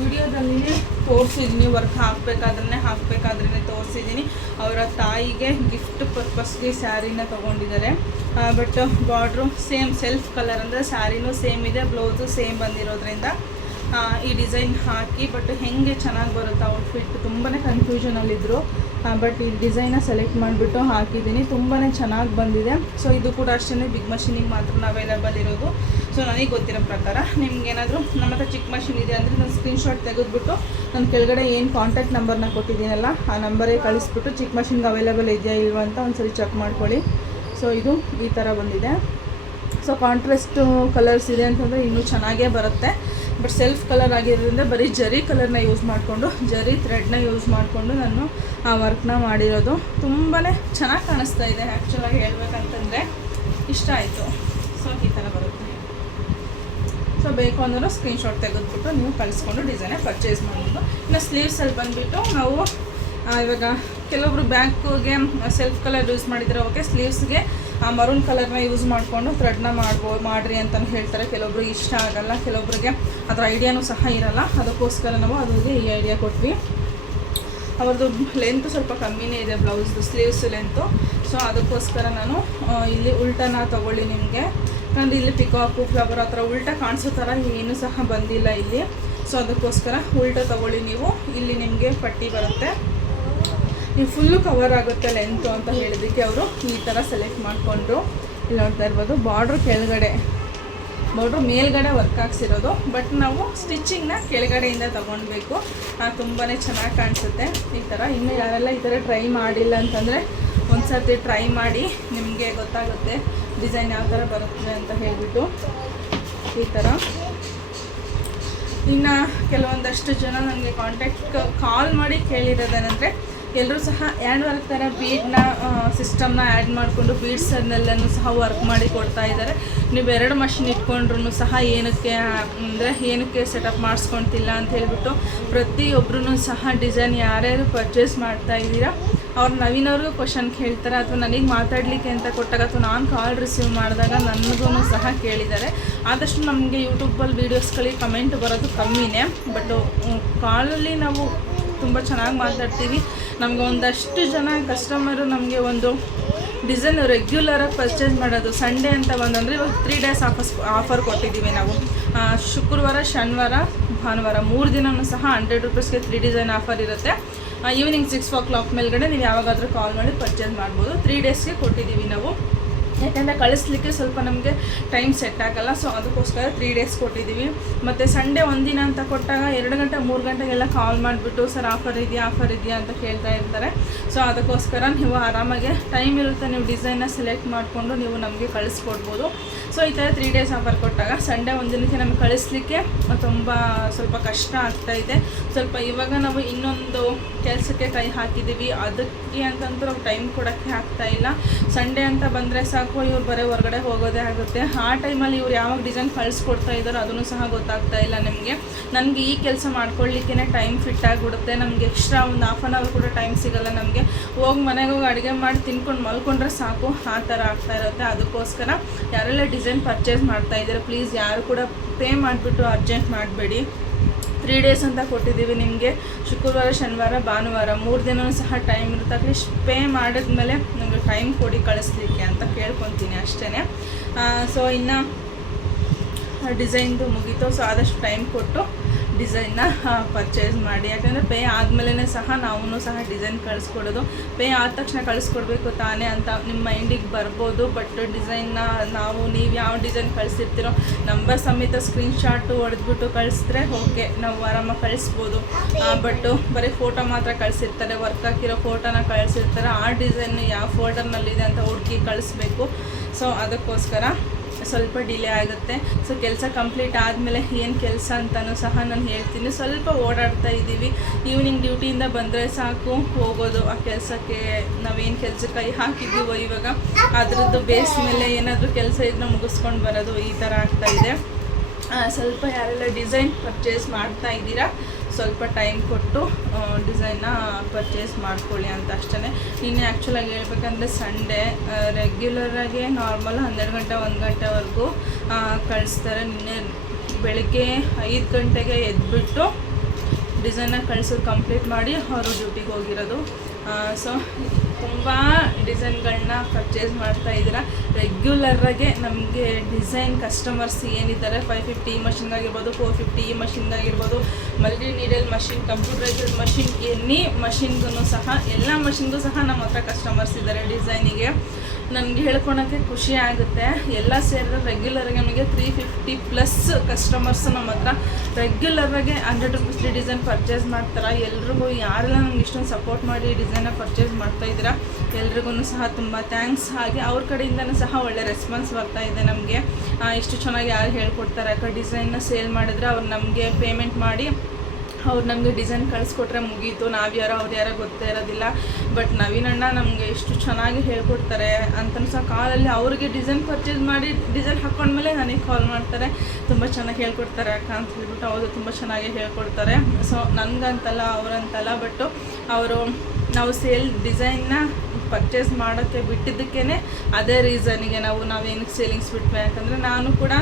ವಿಡಿಯೋದಲ್ಲಿನೇ ತೋರಿಸಿದ್ದೀನಿ. ವರ್ಕ್ ಹಾಕಬೇಕಾದ್ರೇ ತೋರಿಸಿದ್ದೀನಿ. ಅವರ ತಾಯಿಗೆ ಗಿಫ್ಟ್ ಪರ್ಪಸ್ಗೆ ಸ್ಯಾರಿನ ತೊಗೊಂಡಿದ್ದಾರೆ. But border same self colour, ಅಂದರೆ ಸ್ಯಾರಿನೂ ಸೇಮ್ ಇದೆ, ಬ್ಲೌಸು ಸೇಮ್ ಬಂದಿರೋದ್ರಿಂದ ಈ ಡಿಸೈನ್ ಹಾಕಿ. ಬಟ್ ಹೆಂಗೆ ಚೆನ್ನಾಗಿ ಬರುತ್ತೆ ಔಟ್ಫಿಟ್ ತುಂಬಾ ಕನ್ಫ್ಯೂಷನಲ್ಲಿದ್ದರು. ಬಟ್ ಈ ಡಿಸೈನ ಸೆಲೆಕ್ಟ್ ಮಾಡಿಬಿಟ್ಟು ಹಾಕಿದ್ದೀನಿ. ತುಂಬಾ ಚೆನ್ನಾಗಿ ಬಂದಿದೆ. ಸೊ ಇದು ಕೂಡ ಅಷ್ಟೇ ಬಿಗ್ ಮಷೀನಿಗೆ ಮಾತ್ರ ಅವೈಲಬಲ್ ಇರೋದು. ಸೊ ನನಗೆ ಗೊತ್ತಿರೋ ಪ್ರಕಾರ ನಿಮ್ಗೇನಾದರೂ ನಮ್ಮ ಹತ್ರ ಚಿಕ್ಕ ಮಷಿನ್ ಇದೆ ಅಂದರೆ ನಾನು ಸ್ಕ್ರೀನ್ಶಾಟ್ ತೆಗೆದುಬಿಟ್ಟು ನಾನು ಕೆಳಗಡೆ ಏನು ಕಾಂಟ್ಯಾಕ್ಟ್ ನಂಬರ್ನ ಕೊಟ್ಟಿದ್ದೀನಲ್ಲ ಆ ನಂಬರೇ ಕಳಿಸ್ಬಿಟ್ಟು ಚಿಕ್ಕ ಮಷಿನ್ಗೆ ಅವೈಲಬಲ್ ಇದೆಯಾ ಇಲ್ವಾ ಅಂತ ಒಂದ್ಸರಿ ಚೆಕ್ ಮಾಡ್ಕೊಳ್ಳಿ. ಸೊ ಇದು ಈ ಥರ ಬಂದಿದೆ. ಸೊ ಕಾಂಟ್ರಾಸ್ಟ್ ಕಲರ್ಸ್ ಇದೆ ಅಂತಂದರೆ ಇನ್ನೂ ಚೆನ್ನಾಗೇ ಬರುತ್ತೆ. ಬಟ್ ಸೆಲ್ಫ್ ಕಲರ್ ಆಗಿರೋದ್ರಿಂದ ಬರೀ ಜರಿ ಕಲರ್ನ ಯೂಸ್ ಮಾಡಿಕೊಂಡು, ಜರಿ ಥ್ರೆಡ್ನ ಯೂಸ್ ಮಾಡಿಕೊಂಡು ನಾನು ಆ ವರ್ಕ್ನ ಮಾಡಿರೋದು. ತುಂಬಾ ಚೆನ್ನಾಗಿ ಕಾಣಿಸ್ತಾ ಇದೆ. ಆ್ಯಕ್ಚುಲಾಗಿ ಹೇಳ್ಬೇಕಂತಂದರೆ ಇಷ್ಟ ಆಯಿತು. ಸೊ ಈ ಥರ ಬರುತ್ತೆ. ಸೊ ಬೇಕು ಅಂದರೂ ಸ್ಕ್ರೀನ್ಶಾಟ್ ತೆಗೆದುಬಿಟ್ಟು ನೀವು ಕಳಿಸ್ಕೊಂಡು ಡಿಸೈನೇ ಪರ್ಚೇಸ್ ಮಾಡ್ಬೋದು. ಇನ್ನು ಸ್ಲೀವ್ಸಲ್ಲಿ ಬಂದುಬಿಟ್ಟು ನಾವು ಇವಾಗ ಕೆಲವೊಬ್ರು ಬ್ಯಾಕ್ಗೆ ಸೆಲ್ಫ್ ಕಲರ್ ಯೂಸ್ ಮಾಡಿದರೆ ಓಕೆ, ಸ್ಲೀವ್ಸ್ಗೆ ಮರೂನ್ ಕಲರ್ನ ಯೂಸ್ ಮಾಡಿಕೊಂಡು ಥ್ರೆಡ್ನ ಮಾಡಿರಿ ಅಂತಲೂ ಹೇಳ್ತಾರೆ. ಕೆಲವೊಬ್ರಿಗೆ ಇಷ್ಟ ಆಗಲ್ಲ, ಕೆಲವೊಬ್ರಿಗೆ ಅದರ ಐಡಿಯಾನೂ ಸಹ ಇರಲ್ಲ. ಅದಕ್ಕೋಸ್ಕರ ನಾವು ಅದಕ್ಕೆ ಈ ಐಡಿಯಾ ಕೊಟ್ವಿ. ಅವ್ರದ್ದು ಲೆಂತು ಸ್ವಲ್ಪ ಕಮ್ಮಿನೇ ಇದೆ, ಬ್ಲೌಸ್ದು ಸ್ಲೀವ್ಸ್ ಲೆಂತು. ಸೊ ಅದಕ್ಕೋಸ್ಕರ ನಾನು ಇಲ್ಲಿ ಉಲ್ಟನ ತೊಗೊಳ್ಳಿ ನಿಮಗೆ. ಯಾಕಂದರೆ ಇಲ್ಲಿ ಪಿಕಾಕು ಫ್ಲವರ್ ಆ ಥರ ಉಲ್ಟಾ ಕಾಣಿಸೋ ಥರ ಏನೂ ಸಹ ಬಂದಿಲ್ಲ ಇಲ್ಲಿ. ಸೊ ಅದಕ್ಕೋಸ್ಕರ ಉಲ್ಟಾ ತೊಗೊಳ್ಳಿ ನೀವು. ಇಲ್ಲಿ ನಿಮಗೆ ಪಟ್ಟಿ ಬರುತ್ತೆ, ನೀವು ಫುಲ್ಲು ಕವರ್ ಆಗುತ್ತೆ ಲೆಂತು ಅಂತ ಹೇಳಿದ್ದಕ್ಕೆ ಅವರು ಈ ಥರ ಸೆಲೆಕ್ಟ್ ಮಾಡಿಕೊಂಡ್ರು. ಇಲ್ಲಿ ನೋಡ್ತಾ ಇರ್ಬೋದು ಬಾರ್ಡ್ರ್ ಕೆಳಗಡೆ, ಬಾರ್ಡ್ರ್ ಮೇಲ್ಗಡೆ ವರ್ಕ್ ಹಾಕ್ಸಿರೋದು. ಬಟ್ ನಾವು ಸ್ಟಿಚಿಂಗ್ನ ಕೆಳಗಡೆಯಿಂದ ತೊಗೊಳ್ಬೇಕು. ತುಂಬಾ ಚೆನ್ನಾಗಿ ಕಾಣಿಸುತ್ತೆ ಈ ಥರ. ಇನ್ನು ಯಾರೆಲ್ಲ ಈ ಥರ ಟ್ರೈ ಮಾಡಿಲ್ಲ ಅಂತಂದರೆ ಒಂದು ಸರ್ತಿ ಟ್ರೈ ಮಾಡಿ, ನಿಮಗೆ ಗೊತ್ತಾಗುತ್ತೆ ಡಿಸೈನ್ ಯಾವ ಥರ ಬರುತ್ತೆ ಅಂತ ಹೇಳಿಬಿಟ್ಟು. ಈ ಥರ ಇನ್ನು ಕೆಲವೊಂದಷ್ಟು ಜನ ನನಗೆ ಕಾಲ್ ಮಾಡಿ ಕೇಳಿರೋದೇನೆಂದರೆ, ಎಲ್ಲರೂ ಸಹ ಹ್ಯಾಂಡ್ ವರ್ಕ್ ಥರ ಬೀಡ್ನ ಸಿಸ್ಟಮ್ನ ಆ್ಯಡ್ ಮಾಡಿಕೊಂಡು ಬೀಡ್ಸನ್ನೆಲ್ಲನೂ ಸಹ ವರ್ಕ್ ಮಾಡಿ ಕೊಡ್ತಾ ಇದ್ದಾರೆ. ನೀವು 2 ಮಷಿನ್ ಇಟ್ಕೊಂಡ್ರೂ ಸಹ ಏನಕ್ಕೆ ಸೆಟಪ್ ಮಾಡಿಸ್ಕೊಳ್ತಿಲ್ಲ ಅಂತ ಹೇಳ್ಬಿಟ್ಟು ಪ್ರತಿಯೊಬ್ಬರೂ ಸಹ ಡಿಸೈನ್ ಯಾರ್ಯಾರು ಪರ್ಚೇಸ್ ಮಾಡ್ತಾ ಇದ್ದೀರಾ ಅವ್ರು ನವೀನವ್ರಿಗೂ ಕ್ವಶನ್ ಕೇಳ್ತಾರೆ, ಅಥವಾ ನನಗೆ ಮಾತಾಡಲಿಕ್ಕೆ ಅಂತ ಕೊಟ್ಟಾಗ ಅಥವಾ ನಾನು ಕಾಲ್ ರಿಸೀವ್ ಮಾಡಿದಾಗ ನನಗೂ ಸಹ ಕೇಳಿದ್ದಾರೆ. ಆದಷ್ಟು ನಮಗೆ ಯೂಟ್ಯೂಬಲ್ಲಿ ವೀಡಿಯೋಸ್ಗಳಿಗೆ ಕಮೆಂಟ್ ಬರೋದು ಕಮ್ಮಿನೇ. ಬಟ್ ಕಾಲಲ್ಲಿ ನಾವು ತುಂಬ ಚೆನ್ನಾಗಿ ಮಾತಾಡ್ತೀವಿ. ನಮಗೆ ಒಂದಷ್ಟು ಜನ ಕಸ್ಟಮರು ನಮಗೆ ಒಂದು ಡಿಸೈನ್ ರೆಗ್ಯುಲರಾಗಿ ಪರ್ಚೇಸ್ ಮಾಡೋದು. ಸಂಡೇ ಅಂತ ಬಂದಂದರೆ ಇವಾಗ 3 ಡೇಸ್ ಆಫರ್ ಕೊಟ್ಟಿದ್ದೀವಿ ನಾವು. ಶುಕ್ರವಾರ, ಶನಿವಾರ, ಭಾನುವಾರ 3 ದಿನವೂ ಸಹ 100 ರೂಪೀಸ್ಗೆ 3 ಡಿಸೈನ್ ಆಫರ್ ಇರುತ್ತೆ. ಈವ್ನಿಂಗ್ 6 o'clock ಮೇಲ್ಗಡೆ ನೀವು ಯಾವಾಗಾದರೂ ಕಾಲ್ ಮಾಡಿ ಪರ್ಚೇಸ್ ಮಾಡ್ಬೋದು. 3 ಡೇಸ್ಗೆ ಕೊಟ್ಟಿದ್ದೀವಿ ನಾವು. ಯಾಕೆಂದರೆ ಕಳಿಸ್ಲಿಕ್ಕೆ ಸ್ವಲ್ಪ ನಮಗೆ ಟೈಮ್ ಸೆಟ್ ಆಗಲ್ಲ. ಸೊ ಅದಕ್ಕೋಸ್ಕರ 3 ಡೇಸ್ ಕೊಟ್ಟಿದ್ದೀವಿ. ಮತ್ತು ಸಂಡೇ ಒಂದಿನ ಅಂತ ಕೊಟ್ಟಾಗ 2 ಗಂಟೆ 3 ಗಂಟೆಗೆಲ್ಲ ಕಾಲ್ ಮಾಡಿಬಿಟ್ಟು ಸರ್ ಆಫರ್ ಇದೆಯಾ ಅಂತ ಕೇಳ್ತಾ ಇರ್ತಾರೆ. ಸೊ ಅದಕ್ಕೋಸ್ಕರ ನೀವು ಆರಾಮಾಗಿ ಟೈಮ್ ಇರುತ್ತೆ, ನೀವು ಡಿಸೈನ್ನ ಸೆಲೆಕ್ಟ್ ಮಾಡಿಕೊಂಡು ನೀವು ನಮಗೆ ಕಳಿಸ್ಕೊಡ್ಬೋದು. ಸೊ ಈ ಥರ 3 ಡೇಸ್ ಆಫರ್ ಕೊಟ್ಟಾಗ ಸಂಡೇ ಒಂದಿನಕ್ಕೆ ನಮಗೆ ಕಳಿಸ್ಲಿಕ್ಕೆ ತುಂಬ ಸ್ವಲ್ಪ ಕಷ್ಟ ಆಗ್ತಾಯಿದೆ. ಸ್ವಲ್ಪ ಇವಾಗ ನಾವು ಇನ್ನೊಂದು ಕೆಲಸಕ್ಕೆ ಕೈ ಹಾಕಿದ್ದೀವಿ, ಅದಕ್ಕೆ ಅಂತಂದ್ರೆ ನಾವು ಟೈಮ್ ಕೊಡೋಕ್ಕೆ ಆಗ್ತಾಯಿಲ್ಲ. ಸಂಡೇ ಅಂತ ಬಂದರೆ ಸಾಕು, ಇವ್ರು ಬರೀ ಹೊರಗಡೆ ಹೋಗೋದೇ ಆಗುತ್ತೆ. ಆ ಟೈಮಲ್ಲಿ ಇವ್ರು ಯಾವಾಗ ಡಿಸೈನ್ ಕಳಿಸ್ಕೊಡ್ತಾ ಇದ್ದಾರೋ ಅದನ್ನು ಸಹ ಗೊತ್ತಾಗ್ತಾ ಇಲ್ಲ ನಮಗೆ. ನನಗೆ ಈ ಕೆಲಸ ಮಾಡ್ಕೊಳ್ಳಿಕ್ಕೇ ಟೈಮ್ ಫಿಟ್ ಆಗಿಬಿಡುತ್ತೆ. ನಮಗೆ ಎಕ್ಸ್ಟ್ರಾ ಒಂದು 1/2 hour ಕೂಡ ಟೈಮ್ ಸಿಗೋಲ್ಲ ನಮಗೆ. ನಮಗೆ ಹೋಗಿ ಮನೆಗೆ ಹೋಗಿ ಅಡುಗೆ ಮಾಡಿ ತಿನ್ಕೊಂಡು ಮಲ್ಕೊಂಡ್ರೆ ಸಾಕು, ಆ ಥರ ಆಗ್ತಾ ಇರುತ್ತೆ. ಅದಕ್ಕೋಸ್ಕರ ಯಾರೆಲ್ಲ ಡಿಸೈನ್ ಪರ್ಚೇಸ್ ಮಾಡ್ತಾ ಇದ್ದಾರೆ ಪ್ಲೀಸ್ ಯಾರು ಕೂಡ ಪೇ ಮಾಡಿಬಿಟ್ಟು ಅರ್ಜೆಂಟ್ ಮಾಡಬೇಡಿ. 3 ಡೇಸ್ ಅಂತ ಕೊಟ್ಟಿದ್ದೀವಿ ನಿಮಗೆ, ಶುಕ್ರವಾರ ಶನಿವಾರ ಭಾನುವಾರ 3 ದಿನವೂ ಸಹ ಟೈಮ್ ಇರುತ್ತೆ. ಅಟ್ಲೀಸ್ಟ್ ಪೇ ಮಾಡಿದ್ಮೇಲೆ ನಮಗೆ ಟೈಮ್ ಕೊಡಿ ಕಳಿಸ್ಲಿಕ್ಕೆ ಅಂತ ಕೇಳ್ಕೊತೀನಿ ಅಷ್ಟೇ. ಸೊ ಇನ್ನು ಡಿಸೈನ್ದು ಮುಗೀತು. ಸೊ ಆದಷ್ಟು ಟೈಮ್ ಕೊಟ್ಟು ಡಿಸೈನ್ನ ಪರ್ಚೇಸ್ ಮಾಡಿ, ಯಾಕಂದರೆ ಪೇ ಆದಮೇಲೆ ಸಹ ನಾವು ಸಹ ಡಿಸೈನ್ ಕಳಿಸ್ಕೊಡೋದು. ಪೇ ಆದ ತಕ್ಷಣ ಕಳಿಸ್ಕೊಡ್ಬೇಕು ತಾನೇ ಅಂತ ನಿಮ್ಮ ಮೈಂಡಿಗೆ ಬರ್ಬೋದು. ಬಟ್ ಡಿಸೈನ್ನ ನೀವು ಯಾವ ಡಿಸೈನ್ ಕಳಿಸಿರ್ತೀರೋ ನಂಬರ್ ಸಮೇತ ಸ್ಕ್ರೀನ್ಶಾಟು ಹೊಡೆದ್ಬಿಟ್ಟು ಕಳಿಸಿದ್ರೆ ಓಕೆ, ನಾವು ಆರಾಮಾಗಿ ಕಳಿಸ್ಬೋದು. ಬಟ್ ಬರೀ ಫೋಟೋ ಮಾತ್ರ ಕಳಿಸಿರ್ತಾರೆ, ವರ್ಕ್ ಹಾಕಿರೋ ಫೋಟೋನ ಕಳಿಸಿರ್ತಾರೆ. ಆ ಡಿಸೈನ್ ಯಾವ ಫೋಲ್ಡರ್ನಲ್ಲಿದೆ ಅಂತ ಹುಡುಕಿ ಕಳಿಸ್ಬೇಕು. ಸೊ ಅದಕ್ಕೋಸ್ಕರ ಸ್ವಲ್ಪ ಡಿಲೇ ಆಗುತ್ತೆ. ಸೊ ಕೆಲಸ ಕಂಪ್ಲೀಟ್ ಆದಮೇಲೆ ಏನು ಕೆಲಸ ಅಂತಲೂ ಸಹ ನಾನು ಹೇಳ್ತೀನಿ. ಸ್ವಲ್ಪ ಓಡಾಡ್ತಾ ಇದ್ದೀವಿ, ಈವ್ನಿಂಗ್ ಡ್ಯೂಟಿಯಿಂದ ಬಂದರೆ ಸಾಕು ಹೋಗೋದು ಆ ಕೆಲಸಕ್ಕೆ. ನಾವೇನು ಕೆಲಸಕ್ಕೆ ಕೈ ಹಾಕಿದ್ದೀವೋ ಇವಾಗ ಅದರದ್ದು ಬೇಸ್ ಮೇಲೆ ಏನಾದರೂ ಕೆಲಸ ಇದನ್ನ ಮುಗಿಸ್ಕೊಂಡು ಬರೋದು, ಈ ಥರ ಆಗ್ತಾಯಿದೆ. ಸ್ವಲ್ಪ ಯಾರೆಲ್ಲ ಡಿಸೈನ್ ಪರ್ಚೇಸ್ ಮಾಡ್ತಾ ಇದ್ದೀರಾ ಸ್ವಲ್ಪ ಟೈಮ್ ಕೊಟ್ಟು ಡಿಸೈನ್ನ ಪರ್ಚೇಸ್ ಮಾಡ್ಕೊಳ್ಳಿ ಅಂತ ಅಷ್ಟೇ. ನಿನ್ನೆ ಆ್ಯಕ್ಚುಲಾಗಿ ಹೇಳ್ಬೇಕಂದ್ರೆ ಸಂಡೇ ರೆಗ್ಯುಲರಾಗಿ ನಾರ್ಮಲ್ 12 ಗಂಟೆ 1 ಗಂಟೆವರೆಗೂ ಕಳಿಸ್ತಾರೆ. ನಿನ್ನೆ ಬೆಳಗ್ಗೆ 5 ಗಂಟೆಗೆ ಎದ್ಬಿಟ್ಟು ಡಿಸೈನ್ನ ಕಳಿಸೋದು ಕಂಪ್ಲೀಟ್ ಮಾಡಿ ಅವರು ಡ್ಯೂಟಿಗೆ ಹೋಗಿರೋದು. ಸೊ ತುಂಬ ಡಿಸೈನ್ಗಳನ್ನ ಪರ್ಚೇಸ್ ಮಾಡ್ತಾ ಇದ್ದೀರಾ. ರೆಗ್ಯುಲರಾಗೆ ನಮಗೆ ಡಿಸೈನ್ ಕಸ್ಟಮರ್ಸ್ ಏನಿದ್ದಾರೆ 550 ಮಷಿನ್ಗಾಗಿರ್ಬೋದು, 450 ಮಷಿನ್ಗಾಗಿರ್ಬೋದು, multi needle machine, computerised machine, any ಮಷಿನ್ಗೂ ಸಹ ಎಲ್ಲ ಮಷಿನ್ಗೂ ಸಹ ನಮ್ಮ ಹತ್ರ ಕಸ್ಟಮರ್ಸ್ ಇದ್ದಾರೆ ಡಿಸೈನಿಗೆ. ನನಗೆ ಹೇಳ್ಕೊಳಕ್ಕೆ ಖುಷಿ ಆಗುತ್ತೆ. ಎಲ್ಲ ಸೇರಿದ್ರೆ ರೆಗ್ಯುಲರಾಗಿ ನಮಗೆ 350+ ಕಸ್ಟಮರ್ಸ್ ನಮ್ಮ ಹತ್ರ ರೆಗ್ಯುಲರಾಗಿ 100 ರೂಪೀಸ್ ಡಿಸೈನ್ ಪರ್ಚೇಸ್ ಮಾಡ್ತಾರೆ. ಎಲ್ರಿಗೂ ಯಾರೆಲ್ಲ ನಮ್ಗೆ ಇಷ್ಟೊಂದು ಸಪೋರ್ಟ್ ಮಾಡಿ ಡಿಸೈನ್ನ ಪರ್ಚೇಸ್ ಮಾಡ್ತಾ ಇದ್ದೀರಾ ಎಲ್ರಿಗೂ ಸಹ ತುಂಬ ಥ್ಯಾಂಕ್ಸ್. ಹಾಗೆ ಅವ್ರ ಕಡೆಯಿಂದನೂ ಸಹ ಒಳ್ಳೆ ರೆಸ್ಪಾನ್ಸ್ ಬರ್ತಾ ಇದೆ ನಮಗೆ. ಇಷ್ಟು ಚೆನ್ನಾಗಿ ಯಾರು ಹೇಳ್ಕೊಡ್ತಾರೆ ಯಾಕೆ ಡಿಸೈನ್ನ ಸೇಲ್ ಮಾಡಿದ್ರೆ ಅವ್ರು ನಮಗೆ ಪೇಮೆಂಟ್ ಮಾಡಿ ಅವ್ರು ನಮಗೆ ಡಿಸೈನ್ ಕಳಿಸ್ಕೊಟ್ರೆ ಮುಗೀತು, ನಾವ್ಯಾರೋ ಅವ್ರು ಯಾರೋ ಗೊತ್ತೇ ಇರೋದಿಲ್ಲ. ಬಟ್ ನವೀನಣ್ಣ ನಮಗೆ ಎಷ್ಟು ಚೆನ್ನಾಗಿ ಹೇಳ್ಕೊಡ್ತಾರೆ ಅಂತಲೂ ಸಹ ಕಾಲಲ್ಲಿ ಅವ್ರಿಗೆ ಡಿಸೈನ್ ಪರ್ಚೇಸ್ ಮಾಡಿ ಡಿಸೈನ್ ಹಾಕ್ಕೊಂಡ್ಮೇಲೆ ನನಗೆ ಕಾಲ್ ಮಾಡ್ತಾರೆ, ತುಂಬ ಚೆನ್ನಾಗಿ ಹೇಳ್ಕೊಡ್ತಾರೆ ಅಕ್ಕ ಅಂತ ಹೇಳ್ಬಿಟ್ಟು. ಹೌದು, ತುಂಬ ಚೆನ್ನಾಗಿ ಹೇಳ್ಕೊಡ್ತಾರೆ. ಸೊ ನನಗಂತಲ್ಲ ಅವರಂತಲ್ಲ, ಬಟ್ಟು ಅವರು ನಾವು ಡಿಸೈನ್ನ ಪರ್ಚೇಸ್ ಮಾಡೋಕ್ಕೆ ಬಿಟ್ಟಿದ್ದಕ್ಕೇ ಅದೇ ರೀಸನಿಗೆ ನಾವೇನಕ್ಕೆ ಸೇಲಿಂಗ್ಸ್ ಬಿಟ್ವಿ. ಯಾಕಂದರೆ ನಾನು ಕೂಡ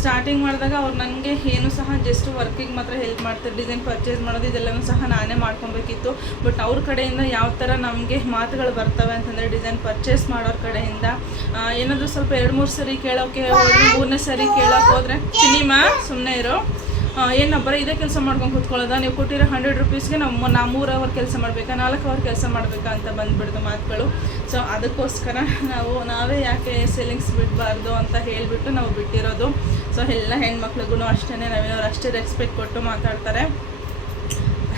ಸ್ಟಾರ್ಟಿಂಗ್ ಮಾಡಿದಾಗ ಅವ್ರು ನನಗೆ ಏನು ಸಹ ಜಸ್ಟ್ ವರ್ಕಿಗೆ ಮಾತ್ರ ಹೆಲ್ಪ್ ಮಾಡ್ತಾರೆ. ಡಿಸೈನ್ ಪರ್ಚೇಸ್ ಮಾಡೋದು ಇದೆಲ್ಲನೂ ಸಹ ನಾನೇ ಮಾಡ್ಕೊಬೇಕಿತ್ತು. ಬಟ್ ಅವ್ರ ಕಡೆಯಿಂದ ಯಾವ ಥರ ನಮಗೆ ಮಾತುಗಳು ಬರ್ತವೆ ಅಂತಂದರೆ ಡಿಸೈನ್ ಪರ್ಚೇಸ್ ಮಾಡೋರ ಕಡೆಯಿಂದ ಏನಾದರೂ ಸ್ವಲ್ಪ 2-3 ಸರಿ ಕೇಳೋಕ್ಕೆ ಹೋದರೆ 3ನೇ ಸರಿ ಕೇಳೋಕೆ ಹೋದರೆ ಚಿನಿಮಾ ಸುಮ್ಮನೆ ಇರೋ, ಏನು ಬರೀ ಇದೇ ಕೆಲಸ ಮಾಡ್ಕೊಂಡು ಕೂತ್ಕೊಳ್ಳೋದ, ನೀವು ಕೊಟ್ಟಿರೋ 100 ರೂಪೀಸ್ಗೆ ನಾವು 3 ಅವರ್ ಕೆಲಸ ಮಾಡಬೇಕಾ 4 ಅವರ್ ಕೆಲಸ ಮಾಡಬೇಕಾ ಅಂತ ಬಂದುಬಿಡ್ದು ಮಾತುಗಳು. ಸೊ ಅದಕ್ಕೋಸ್ಕರ ನಾವೇ ಯಾಕೆ ಸೇಲಿಂಗ್ಸ್ ಬಿಡಬಾರ್ದು ಅಂತ ಹೇಳಿಬಿಟ್ಟು ನಾವು ಬಿಟ್ಟಿರೋದು. ಸೊ ಎಲ್ಲ ಹೆಣ್ಮಕ್ಳಿಗೂ ಅಷ್ಟೇ ನಾವೇನವ್ರು ಅಷ್ಟೇ ರೆಸ್ಪೆಕ್ಟ್ ಕೊಟ್ಟು ಮಾತಾಡ್ತಾರೆ,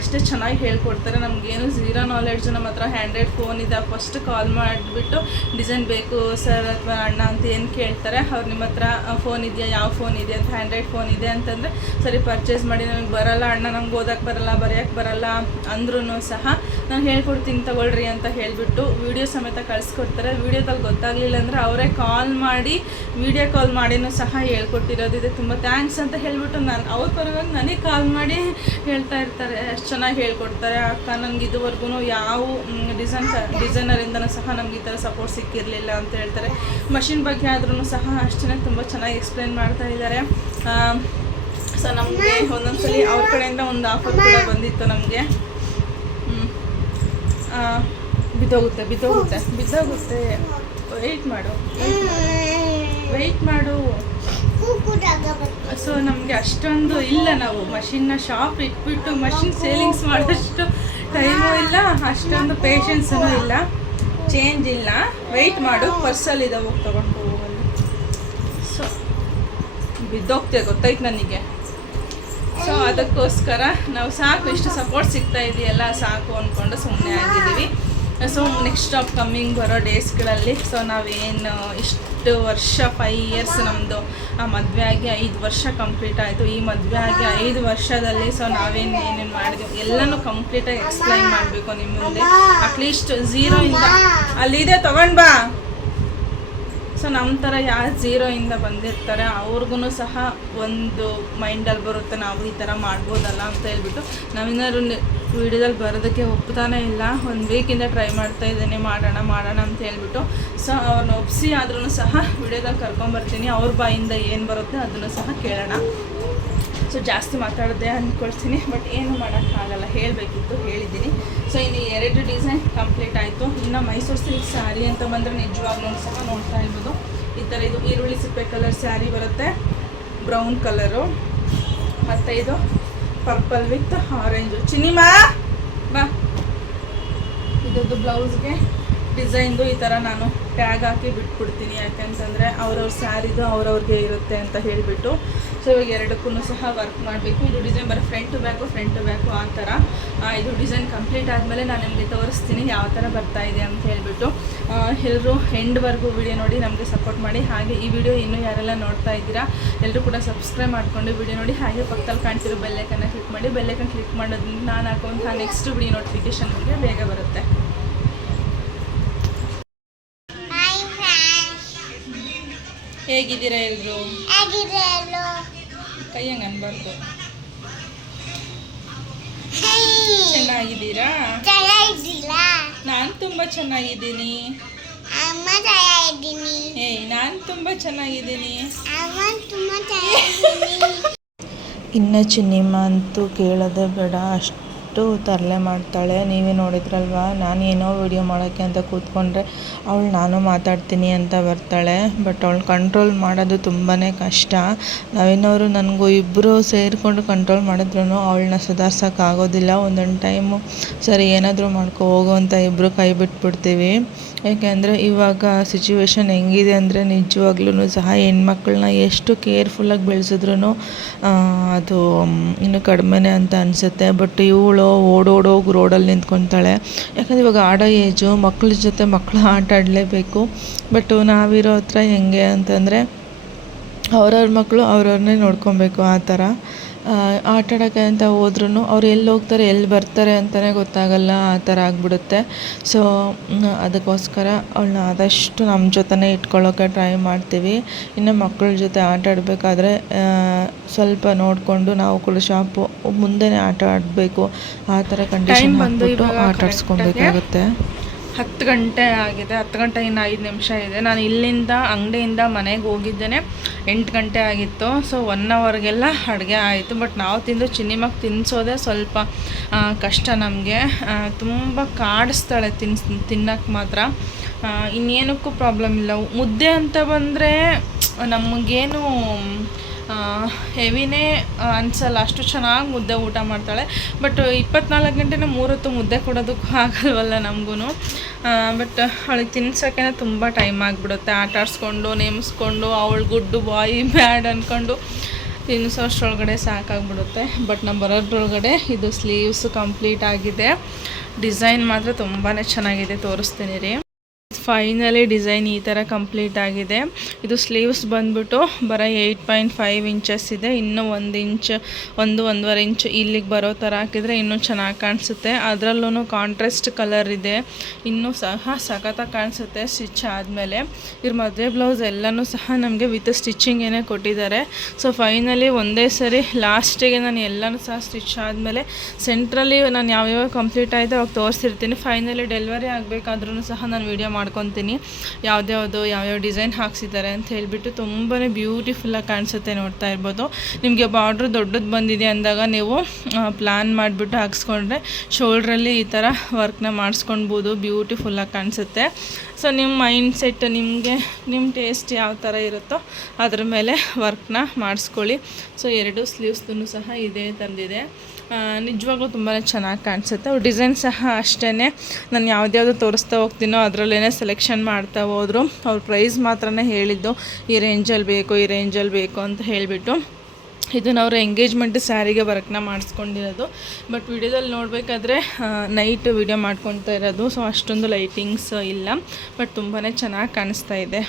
ಅಷ್ಟೇ ಚೆನ್ನಾಗಿ ಹೇಳ್ಕೊಡ್ತಾರೆ. ನಮಗೇನು ಝೀರೋ ನಾಲೆಡ್ಜು. ನಮ್ಮ ಹತ್ರ ಹ್ಯಾಂಡ್ರೆಡ್ ಫೋನ್ ಇದೆ, ಫಸ್ಟ್ ಕಾಲ್ ಮಾಡಿಬಿಟ್ಟು ಡಿಸೈನ್ ಬೇಕು ಸರ್ ಅಥವಾ ಅಣ್ಣ ಅಂತ ಏನು ಕೇಳ್ತಾರೆ. ಅವ್ರು ನಿಮ್ಮ ಹತ್ರ ಫೋನ್ ಇದೆಯಾ, ಯಾವ ಫೋನ್ ಇದೆ ಅಂತ, ಹ್ಯಾಂಡ್ರೆಡ್ ಫೋನ್ ಇದೆ ಅಂತಂದರೆ ಸರಿ ಪರ್ಚೇಸ್ ಮಾಡಿ, ನನಗೆ ಬರೋಲ್ಲ ಅಣ್ಣ, ನಂಗೆ ಓದೋಕ್ಕೆ ಬರೋಲ್ಲ, ಬರೆಯೋಕ್ಕೆ ಬರೋಲ್ಲ ಅಂದ್ರೂ ಸಹ ನಾನು ಹೇಳ್ಕೊಡ್ತೀನಿ ತಗೊಳ್ರಿ ಅಂತ ಹೇಳಿಬಿಟ್ಟು ವೀಡಿಯೋ ಸಮೇತ ಕಳಿಸ್ಕೊಡ್ತಾರೆ. ವೀಡಿಯೋದಲ್ಲಿ ಗೊತ್ತಾಗಲಿಲ್ಲ ಅಂದರೆ ಅವರೇ ಕಾಲ್ ಮಾಡಿ ವೀಡಿಯೋ ಕಾಲ್ ಮಾಡಿನೂ ಸಹ ಹೇಳ್ಕೊಟ್ಟಿರೋದಿದೆ. ತುಂಬ ಥ್ಯಾಂಕ್ಸ್ ಅಂತ ಹೇಳಿಬಿಟ್ಟು ನಾನು ಅವ್ರ ಪರವಾಗಿ ನನಗೆ ಕಾಲ್ ಮಾಡಿ ಹೇಳ್ತಾ ಇರ್ತಾರೆ, ಅಷ್ಟು ಚೆನ್ನಾಗಿ ಹೇಳ್ಕೊಡ್ತಾರೆ. ಅಕ್ಕ ನನಗೆ ಇದುವರೆಗೂ ಯಾವ ಡಿಸೈನರಿಂದನೂ ಸಹ ನಮ್ಗೆ ಈ ಥರ ಸಪೋರ್ಟ್ ಸಿಕ್ಕಿರಲಿಲ್ಲ ಅಂತ ಹೇಳ್ತಾರೆ. ಮಷಿನ್ ಬಗ್ಗೆ ಆದ್ರೂ ಸಹ ಅಷ್ಟೇ ತುಂಬ ಚೆನ್ನಾಗಿ ಎಕ್ಸ್ಪ್ಲೇನ್ ಮಾಡ್ತಾ ಇದ್ದಾರೆ. ಸೊ ನಮಗೆ ಒಂದೊಂದ್ಸಲಿ ಅವ್ರ ಕಡೆಯಿಂದ ಒಂದು ಆಫರ್ ಕೂಡ ಬಂದಿತ್ತು ನಮಗೆ. ಬಿದ್ದೋಗುತ್ತೆ ವೆಯ್ಟ್ ಮಾಡು. ಸೊ ನಮಗೆ ಅಷ್ಟೊಂದು ಇಲ್ಲ, ನಾವು ಮಷಿನ್ನ ಶಾಪ್ ಇಟ್ಬಿಟ್ಟು ಮಷಿನ್ ಸೇಲಿಂಗ್ಸ್ ಮಾಡೋಷ್ಟು ಟೈಮು ಇಲ್ಲ, ಅಷ್ಟೊಂದು ಪೇಷನ್ಸೂ ಇಲ್ಲ, ಚೇಂಜ್ ಇಲ್ಲ. ವೆಯ್ಟ್ ಮಾಡು, ಪರ್ಸಲ್ಲಿದೆ, ಹೋಗಿ ತೊಗೊಂಡು ಹೋಗಲ್ಲಿ. ಸೊ ಬಿದ್ದೋಗ್ತೀಯ ಗೊತ್ತಾಯ್ತು ನನಗೆ. ಸೊ ಅದಕ್ಕೋಸ್ಕರ ನಾವು ಸಾಕು, ಇಷ್ಟು ಸಪೋರ್ಟ್ ಸಿಗ್ತಾ ಇದೆಯಲ್ಲ ಸಾಕು ಅಂದ್ಕೊಂಡು ಸುಮ್ಮನೆ ಆಗಿದ್ದೀವಿ. ಸೊ ನೆಕ್ಸ್ಟ್ ಕಮ್ಮಿಂಗ್ ಬರೋ ಡೇಸ್ಗಳಲ್ಲಿ ಸೊ ನಾವೇನು ಇಷ್ಟು ವರ್ಷ 5 ಇಯರ್ಸ್ ನಮ್ಮದು ಮದುವೆ ಆಗಿ 5 ವರ್ಷ ಕಂಪ್ಲೀಟ್ ಆಯಿತು. ಈ ಮದುವೆ ಆಗಿ 5 ವರ್ಷದಲ್ಲಿ ಸೊ ಏನೇನು ಮಾಡಿದ್ವಿ ಎಲ್ಲನೂ ಕಂಪ್ಲೀಟಾಗಿ ಎಕ್ಸ್ಪ್ಲೈನ್ ಮಾಡಬೇಕು ನಿಮ್ಮ ಮುಂದೆ. ಅಟ್ಲೀಸ್ಟ್ 0 ಇಂದ ಅಲ್ಲಿದೆ ತೊಗೊಂಡು ಬಾ. ಸೊ ನಮ್ಮ ಥರ ಯಾರು ಝೀರೋಯಿಂದ ಬಂದಿರ್ತಾರೆ ಅವ್ರಿಗೂ ಸಹ ಒಂದು ಮೈಂಡಲ್ಲಿ ಬರುತ್ತೆ ನಾವು ಈ ಥರ ಮಾಡ್ಬೋದಲ್ಲ ಅಂತ ಹೇಳ್ಬಿಟ್ಟು ನಾವಿನ್ನಾರು ವೀಡಿಯೋದಲ್ಲಿ ಬರೋದಕ್ಕೆ ಒಪ್ತಾನೇ ಇಲ್ಲ. ಒಂದು ವೀಕಿಂದ ಟ್ರೈ ಮಾಡ್ತಾ ಇದ್ದೀನಿ ಮಾಡೋಣ ಅಂತ ಹೇಳ್ಬಿಟ್ಟು. ಸೊ ಅವ್ರನ್ನ ಒಪ್ಪಿಸಿ ಆದ್ರೂ ಸಹ ವೀಡಿಯೋದಲ್ಲಿ ಕರ್ಕೊಂಬರ್ತೀನಿ. ಅವ್ರ ಬಾಯಿಂದ ಏನು ಬರುತ್ತೆ ಅದನ್ನು ಸಹ ಕೇಳೋಣ. ಸೊ ಜಾಸ್ತಿ ಮಾತಾಡಿದೆ ಅಂದ್ಕೊಳ್ತೀನಿ, ಬಟ್ ಏನು ಮಾಡೋಕ್ಕಾಗಲ್ಲ, ಹೇಳಬೇಕಿತ್ತು ಹೇಳಿದ್ದೀನಿ. ಸೊ ಇನ್ನು 2 ಡಿಸೈನ್ ಕಂಪ್ಲೀಟ್ ಆಯಿತು. ಇನ್ನು ಮೈಸೂರು ಸಿಲ್ಕ್ ಸ್ಯಾರಿ ಅಂತ ಬಂದರೆ ನಿಜವಾಗ್ಲೂ ಸಹ ನೋಡ್ತಾ ಇರ್ಬೋದು. ಈ ಥರ ಇದು ಈರುಳ್ಳಿ ಸಿಪ್ಪೆ ಕಲರ್ ಸ್ಯಾರಿ ಬರುತ್ತೆ, ಬ್ರೌನ್ ಕಲರು, ಮತ್ತು ಇದು ಪರ್ಪಲ್ ವಿತ್ ಆರೆಂಜು. ಚಿನಿಮಾ ಬಾ. ಇದದ್ದು ಬ್ಲೌಸ್ಗೆ ಡಿಸೈನ್ದು ಈ ಥರ ನಾನು ಟ್ಯಾಗ್ ಹಾಕಿ ಬಿಟ್ಬಿಡ್ತೀನಿ, ಯಾಕೆಂತಂದರೆ ಅವ್ರವ್ರ ಸ್ಯಾರಿದು ಅವ್ರವ್ರಿಗೆ ಇರುತ್ತೆ ಅಂತ ಹೇಳಿಬಿಟ್ಟು. ಸೊ ಇವಾಗ 2ಕ್ಕೂ ಸಹ ವರ್ಕ್ ಮಾಡಬೇಕು. ಇದು ಡಿಸೈನ್ ಬರೋ ಫ್ರಂಟ್ ಟು ಬ್ಯಾಕು ಆ ಥರ. ಇದು ಡಿಸೈನ್ ಕಂಪ್ಲೀಟ್ ಆದಮೇಲೆ ನಾನು ನಿಮಗೆ ತೋರಿಸ್ತೀನಿ ಯಾವ ಥರ ಬರ್ತಾ ಇದೆ ಅಂತ ಹೇಳಿಬಿಟ್ಟು. ಎಲ್ಲರೂ ಎಂಡ್ವರೆಗೂ ವಿಡಿಯೋ ನೋಡಿ ನಮಗೆ ಸಪೋರ್ಟ್ ಮಾಡಿ. ಹಾಗೆ ಈ ವಿಡಿಯೋ ಇನ್ನೂ ಯಾರೆಲ್ಲ ನೋಡ್ತಾ ಇದ್ದೀರಾ ಎಲ್ಲರೂ ಕೂಡ ಸಬ್ಸ್ಕ್ರೈಬ್ ಮಾಡಿಕೊಂಡು ವಿಡಿಯೋ ನೋಡಿ. ಹಾಗೆ ಪಕ್ಕದಲ್ಲಿ ಕಾಣ್ತಿರೋ ಬೆಲ್ಲೈಕನ್ನ ಕ್ಲಿಕ್ ಮಾಡಿ. ಬೆಲ್ಲೈಕನ್ ಕ್ಲಿಕ್ ಮಾಡೋದ್ರಿಂದ ನಾನು ಹಾಕುವಂತಹ ನೆಕ್ಸ್ಟ್ ವಿಡಿಯೋ ನೋಟಿಫಿಕೇಷನ್ ನಿಮಗೆ ಬೇಗ ಬರುತ್ತೆ. ಹೇಗಿದ್ದೀರಾ ಎಲ್ಲರೂ? ಕೈ ಹಂಗೆ ಅನ್ಬಾರ್ದು. ಚೆನ್ನಾಗಿದ್ದೀರಾ? ನಾನು ತುಂಬ ಚೆನ್ನಾಗಿದ್ದೀನಿ. ನಾನು ತುಂಬ ಚೆನ್ನಾಗಿದ್ದೀನಿ. ಇನ್ನು ಚಿನ್ನಿಮ್ಮ ಅಂತೂ ಕೇಳೋದೇ ಬೇಡ, ಅಷ್ಟು ತರಲೆ ಮಾಡ್ತಾಳೆ. ನೀವೇ ನೋಡಿದ್ರಲ್ವ, ನಾನು ಏನೋ ವಿಡಿಯೋ ಮಾಡೋಕ್ಕೆ ಅಂತ ಕೂತ್ಕೊಂಡ್ರೆ ಅವಳು ನಾನು ಮಾತಾಡ್ತೀನಿ ಅಂತ ಬರ್ತಾಳೆ. ಬಟ್ ಅವಳು ಕಂಟ್ರೋಲ್ ಮಾಡೋದು ತುಂಬಾ ಕಷ್ಟ. ನಾವೇನವರು ನನಗೂ ಇಬ್ಬರು ಸೇರಿಕೊಂಡು ಕಂಟ್ರೋಲ್ ಮಾಡಿದ್ರೂ ಅವಳನ್ನ ಸುಧಾರ್ಸೋಕ್ಕಾಗೋದಿಲ್ಲ. ಒಂದೊಂದು ಟೈಮು ಸರಿ ಏನಾದರೂ ಹೋಗು ಅಂತ ಇಬ್ಬರು ಕೈ ಬಿಟ್ಬಿಡ್ತೀವಿ. ಯಾಕೆಂದರೆ ಇವಾಗ ಸಿಚುವೇಶನ್ ಹೆಂಗಿದೆ ಅಂದರೆ ನಿಜವಾಗ್ಲೂ ಸಹ ಹೆಣ್ಮಕ್ಳನ್ನ ಎಷ್ಟು ಕೇರ್ಫುಲ್ಲಾಗಿ ಬೆಳೆಸಿದ್ರು ಅದು ಇನ್ನೂ ಕಡಿಮೆನೇ ಅಂತ ಅನಿಸುತ್ತೆ. ಬಟ್ ಇವಳು ಓಡೋಗಿ ರೋಡಲ್ಲಿ ನಿಂತ್ಕೊತಾಳೆ. ಯಾಕಂದರೆ ಇವಾಗ ಆಡೋ ಏಜು, ಮಕ್ಳ ಜೊತೆ ಮಕ್ಕಳು ಆಟ ಆಡಲೇಬೇಕು. ಬಟ್ ನಾವಿರೋ ಹತ್ರ ಹೆಂಗೆ ಅಂತಂದರೆ ಅವ್ರವ್ರ ಮಕ್ಕಳು ಅವ್ರವ್ರನ್ನೇ ನೋಡ್ಕೊಬೇಕು. ಆ ಥರ ಆಟ ಆಡೋಕ್ಕೆ ಅಂತ ಹೋದ್ರೂ ಅವ್ರು ಎಲ್ಲಿ ಹೋಗ್ತಾರೆ ಎಲ್ಲಿ ಬರ್ತಾರೆ ಅಂತಲೇ ಗೊತ್ತಾಗಲ್ಲ, ಆ ಥರ ಆಗಿಬಿಡುತ್ತೆ. ಸೊ ಅದಕ್ಕೋಸ್ಕರ ಅವಳನ್ನ ಆದಷ್ಟು ನಮ್ಮ ಜೊತೆನೇ ಇಟ್ಕೊಳ್ಳೋಕ್ಕೆ ಟ್ರೈ ಮಾಡ್ತೀವಿ. ಇನ್ನು ಮಕ್ಕಳ ಜೊತೆ ಆಟ ಆಡಬೇಕಾದ್ರೆ ಸ್ವಲ್ಪ ನೋಡಿಕೊಂಡು ನಾವು ಕೂಡ ಶಾಪು ಮುಂದೆನೇ ಆಟ ಆಡಬೇಕು, ಆ ಥರ ಕಂಡೀಷನ್ ಬಂದುಬಿಟ್ಟು ಆಟ ಆಡಿಸ್ಕೊಬೇಕಾಗುತ್ತೆ. 10 ಗಂಟೆ ಆಗಿದೆ. 10 ಗಂಟೆ ಇನ್ನು 5 ನಿಮಿಷ ಇದೆ. ನಾನು ಇಲ್ಲಿಂದ ಅಂಗಡಿಯಿಂದ ಮನೆಗೆ ಹೋಗಿದ್ದೇನೆ 8 ಗಂಟೆ ಆಗಿತ್ತು. ಸೊ 1 ಅವರ್ಗೆಲ್ಲ ಅಡುಗೆ ಆಯಿತು. ಬಟ್ ನಾವು ತಿಂದು ಚಿನ್ನಿಮಕ್ಕೆ ತಿನ್ನಿಸೋದೇ ಸ್ವಲ್ಪ ಕಷ್ಟ ನಮಗೆ. ತುಂಬ ಕಾಡಿಸ್ತಾಳೆ ತಿನ್ನೋಕ್ಕೆ ಮಾತ್ರ. ಇನ್ನೇನಕ್ಕೂ ಪ್ರಾಬ್ಲಮ್ ಇಲ್ಲ. ಮುದ್ದೆ ಅಂತ ಬಂದರೆ ನಮಗೇನು ಹೆವಿನೇ ಅನಿಸಲ್ಲ, ಅಷ್ಟು ಚೆನ್ನಾಗಿ ಮುದ್ದೆ ಊಟ ಮಾಡ್ತಾಳೆ. ಬಟ್ 24 ಗಂಟೆನ 3 ಹೊತ್ತು ಮುದ್ದೆ ಕೊಡೋದಕ್ಕೂ ಆಗಲ್ವಲ್ಲ ನಮಗೂ. ಬಟ್ ಅವಳಿಗೆ ತಿನ್ಸೋಕ್ಕೆ ತುಂಬ ಟೈಮ್ ಆಗಿಬಿಡುತ್ತೆ. ಆಟ ಆಡಿಸ್ಕೊಂಡು ನೇಮಿಸ್ಕೊಂಡು ಅವಳು ಗುಡ್ಡು ಬಾಯಿ ಬ್ಯಾಡ್ ಅಂದ್ಕೊಂಡು ತಿನ್ನಿಸೋಷ್ಟ್ರೊಳಗಡೆ ಸಾಕಾಗ್ಬಿಡುತ್ತೆ. ಬಟ್ ನಮ್ಮ ಬರೋದ್ರೊಳಗಡೆ ಇದು ಸ್ಲೀವ್ಸ್ ಕಂಪ್ಲೀಟ್ ಆಗಿದೆ. ಡಿಸೈನ್ ಮಾತ್ರ ತುಂಬಾ ಚೆನ್ನಾಗಿದೆ, ತೋರಿಸ್ತೀನಿ ರೀ. ಫೈನಲಿ ಡಿಸೈನ್ ಈ ಥರ ಕಂಪ್ಲೀಟ್ ಆಗಿದೆ. ಇದು ಸ್ಲೀವ್ಸ್ ಬಂದ್ಬಿಟ್ಟು ಬರೀ 8.5 ಇಂಚಸ್ ಇದೆ. ಇನ್ನೂ 1 ಇಂಚ್ 1.5 ಇಂಚ್ ಇಲ್ಲಿಗೆ ಬರೋ ಥರ ಹಾಕಿದರೆ ಇನ್ನೂ ಚೆನ್ನಾಗಿ ಕಾಣಿಸುತ್ತೆ. ಅದರಲ್ಲೂ ಕಾಂಟ್ರಾಸ್ಟ್ ಕಲರ್ ಇದೆ, ಇನ್ನೂ ಸಹ ಸಖತ್ತಾಗಿ ಕಾಣಿಸುತ್ತೆ ಸ್ಟಿಚ್ ಆದಮೇಲೆ. ಇವ್ರ ಮದುವೆ ಬ್ಲೌಸ್ ಎಲ್ಲನೂ ಸಹ ನಮಗೆ ವಿತ್ ಸ್ಟಿಚಿಂಗೇನೆ ಕೊಟ್ಟಿದ್ದಾರೆ. ಸೊ ಫೈನಲಿ ಒಂದೇ ಸರಿ ಲಾಸ್ಟಿಗೆ ನಾನು ಎಲ್ಲನೂ ಸಹ ಸ್ಟಿಚ್ ಆದಮೇಲೆ ಸೆಂಟ್ರಲ್ಲಿ ನಾನು ಯಾವ್ಯಾವ ಕಂಪ್ಲೀಟ್ ಆಯಿತು ಅವಾಗ ತೋರಿಸಿರ್ತೀನಿ. ಫೈನಲಿ ಡೆಲಿವರಿ ಆಗಬೇಕಾದ್ರೂ ಸಹ ನಾನು ವೀಡಿಯೋ ಮಾಡ್ಕೊತೀನಿ ಯಾವ್ಯಾವ ಡಿಸೈನ್ ಹಾಕ್ಸಿದ್ದಾರೆ ಅಂತ ಹೇಳಿಬಿಟ್ಟು. ತುಂಬಾ ಬ್ಯೂಟಿಫುಲ್ಲಾಗಿ ಕಾಣಿಸುತ್ತೆ, ನೋಡ್ತಾ ಇರ್ಬೋದು. ನಿಮಗೆ ಬಾರ್ಡ್ರ್ ದೊಡ್ಡದು ಬಂದಿದೆ ಅಂದಾಗ ನೀವು ಪ್ಲ್ಯಾನ್ ಮಾಡಿಬಿಟ್ಟು ಹಾಕ್ಸ್ಕೊಂಡ್ರೆ ಶೋಲ್ಡ್ರಲ್ಲಿ ಈ ಥರ ವರ್ಕ್ನ ಮಾಡಿಸ್ಕೊಳ್ಬೋದು, ಬ್ಯೂಟಿಫುಲ್ಲಾಗಿ ಕಾಣಿಸುತ್ತೆ. ಸೊ ನಿಮ್ಮ ಮೈಂಡ್ ಸೆಟ್ ನಿಮ್ಮ ಟೇಸ್ಟ್ ಯಾವ ಥರ ಇರುತ್ತೋ ಅದ್ರ ಮೇಲೆ ವರ್ಕ್ನ ಮಾಡಿಸ್ಕೊಳ್ಳಿ. ಸೊ 2 ಸ್ಲೀವ್ಸ್ದು ಸಹ ಇದೇ ತಂದಿದೆ. ನಿಜವಾಗ್ಲೂ ತುಂಬಾ ಚೆನ್ನಾಗಿ ಕಾಣಿಸುತ್ತೆ. ಅವ್ರ ಡಿಸೈನ್ ಸಹ ಅಷ್ಟೇ, ನಾನು ಯಾವ್ದ್ಯಾವುದು ತೋರಿಸ್ತಾ ಹೋಗ್ತೀನೋ ಅದರಲ್ಲೇ ಸೆಲೆಕ್ಷನ್ ಮಾಡ್ತಾ ಹೋದರು. ಅವ್ರ ಪ್ರೈಸ್ ಮಾತ್ರನೇ ಹೇಳಿದ್ದು, ಈ ರೇಂಜಲ್ಲಿ ಬೇಕು ಅಂತ ಹೇಳಿಬಿಟ್ಟು. ಇದನ್ನು ಅವರು ಎಂಗೇಜ್ಮೆಂಟ್ ಸ್ಯಾರಿಗೆ ವರ್ಕ್ನ ಮಾಡಿಸ್ಕೊಂಡಿರೋದು. ಬಟ್ ವಿಡಿಯೋದಲ್ಲಿ ನೋಡಬೇಕಾದ್ರೆ ನೈಟ್ ವಿಡಿಯೋ ಮಾಡ್ಕೊತಾ ಇರೋದು. ಸೊ ಅಷ್ಟೊಂದು ಲೈಟಿಂಗ್ಸ್ ಇಲ್ಲ, ಬಟ್ ತುಂಬಾ ಚೆನ್ನಾಗಿ ಕಾಣಿಸ್ತಾ ಇದೆ.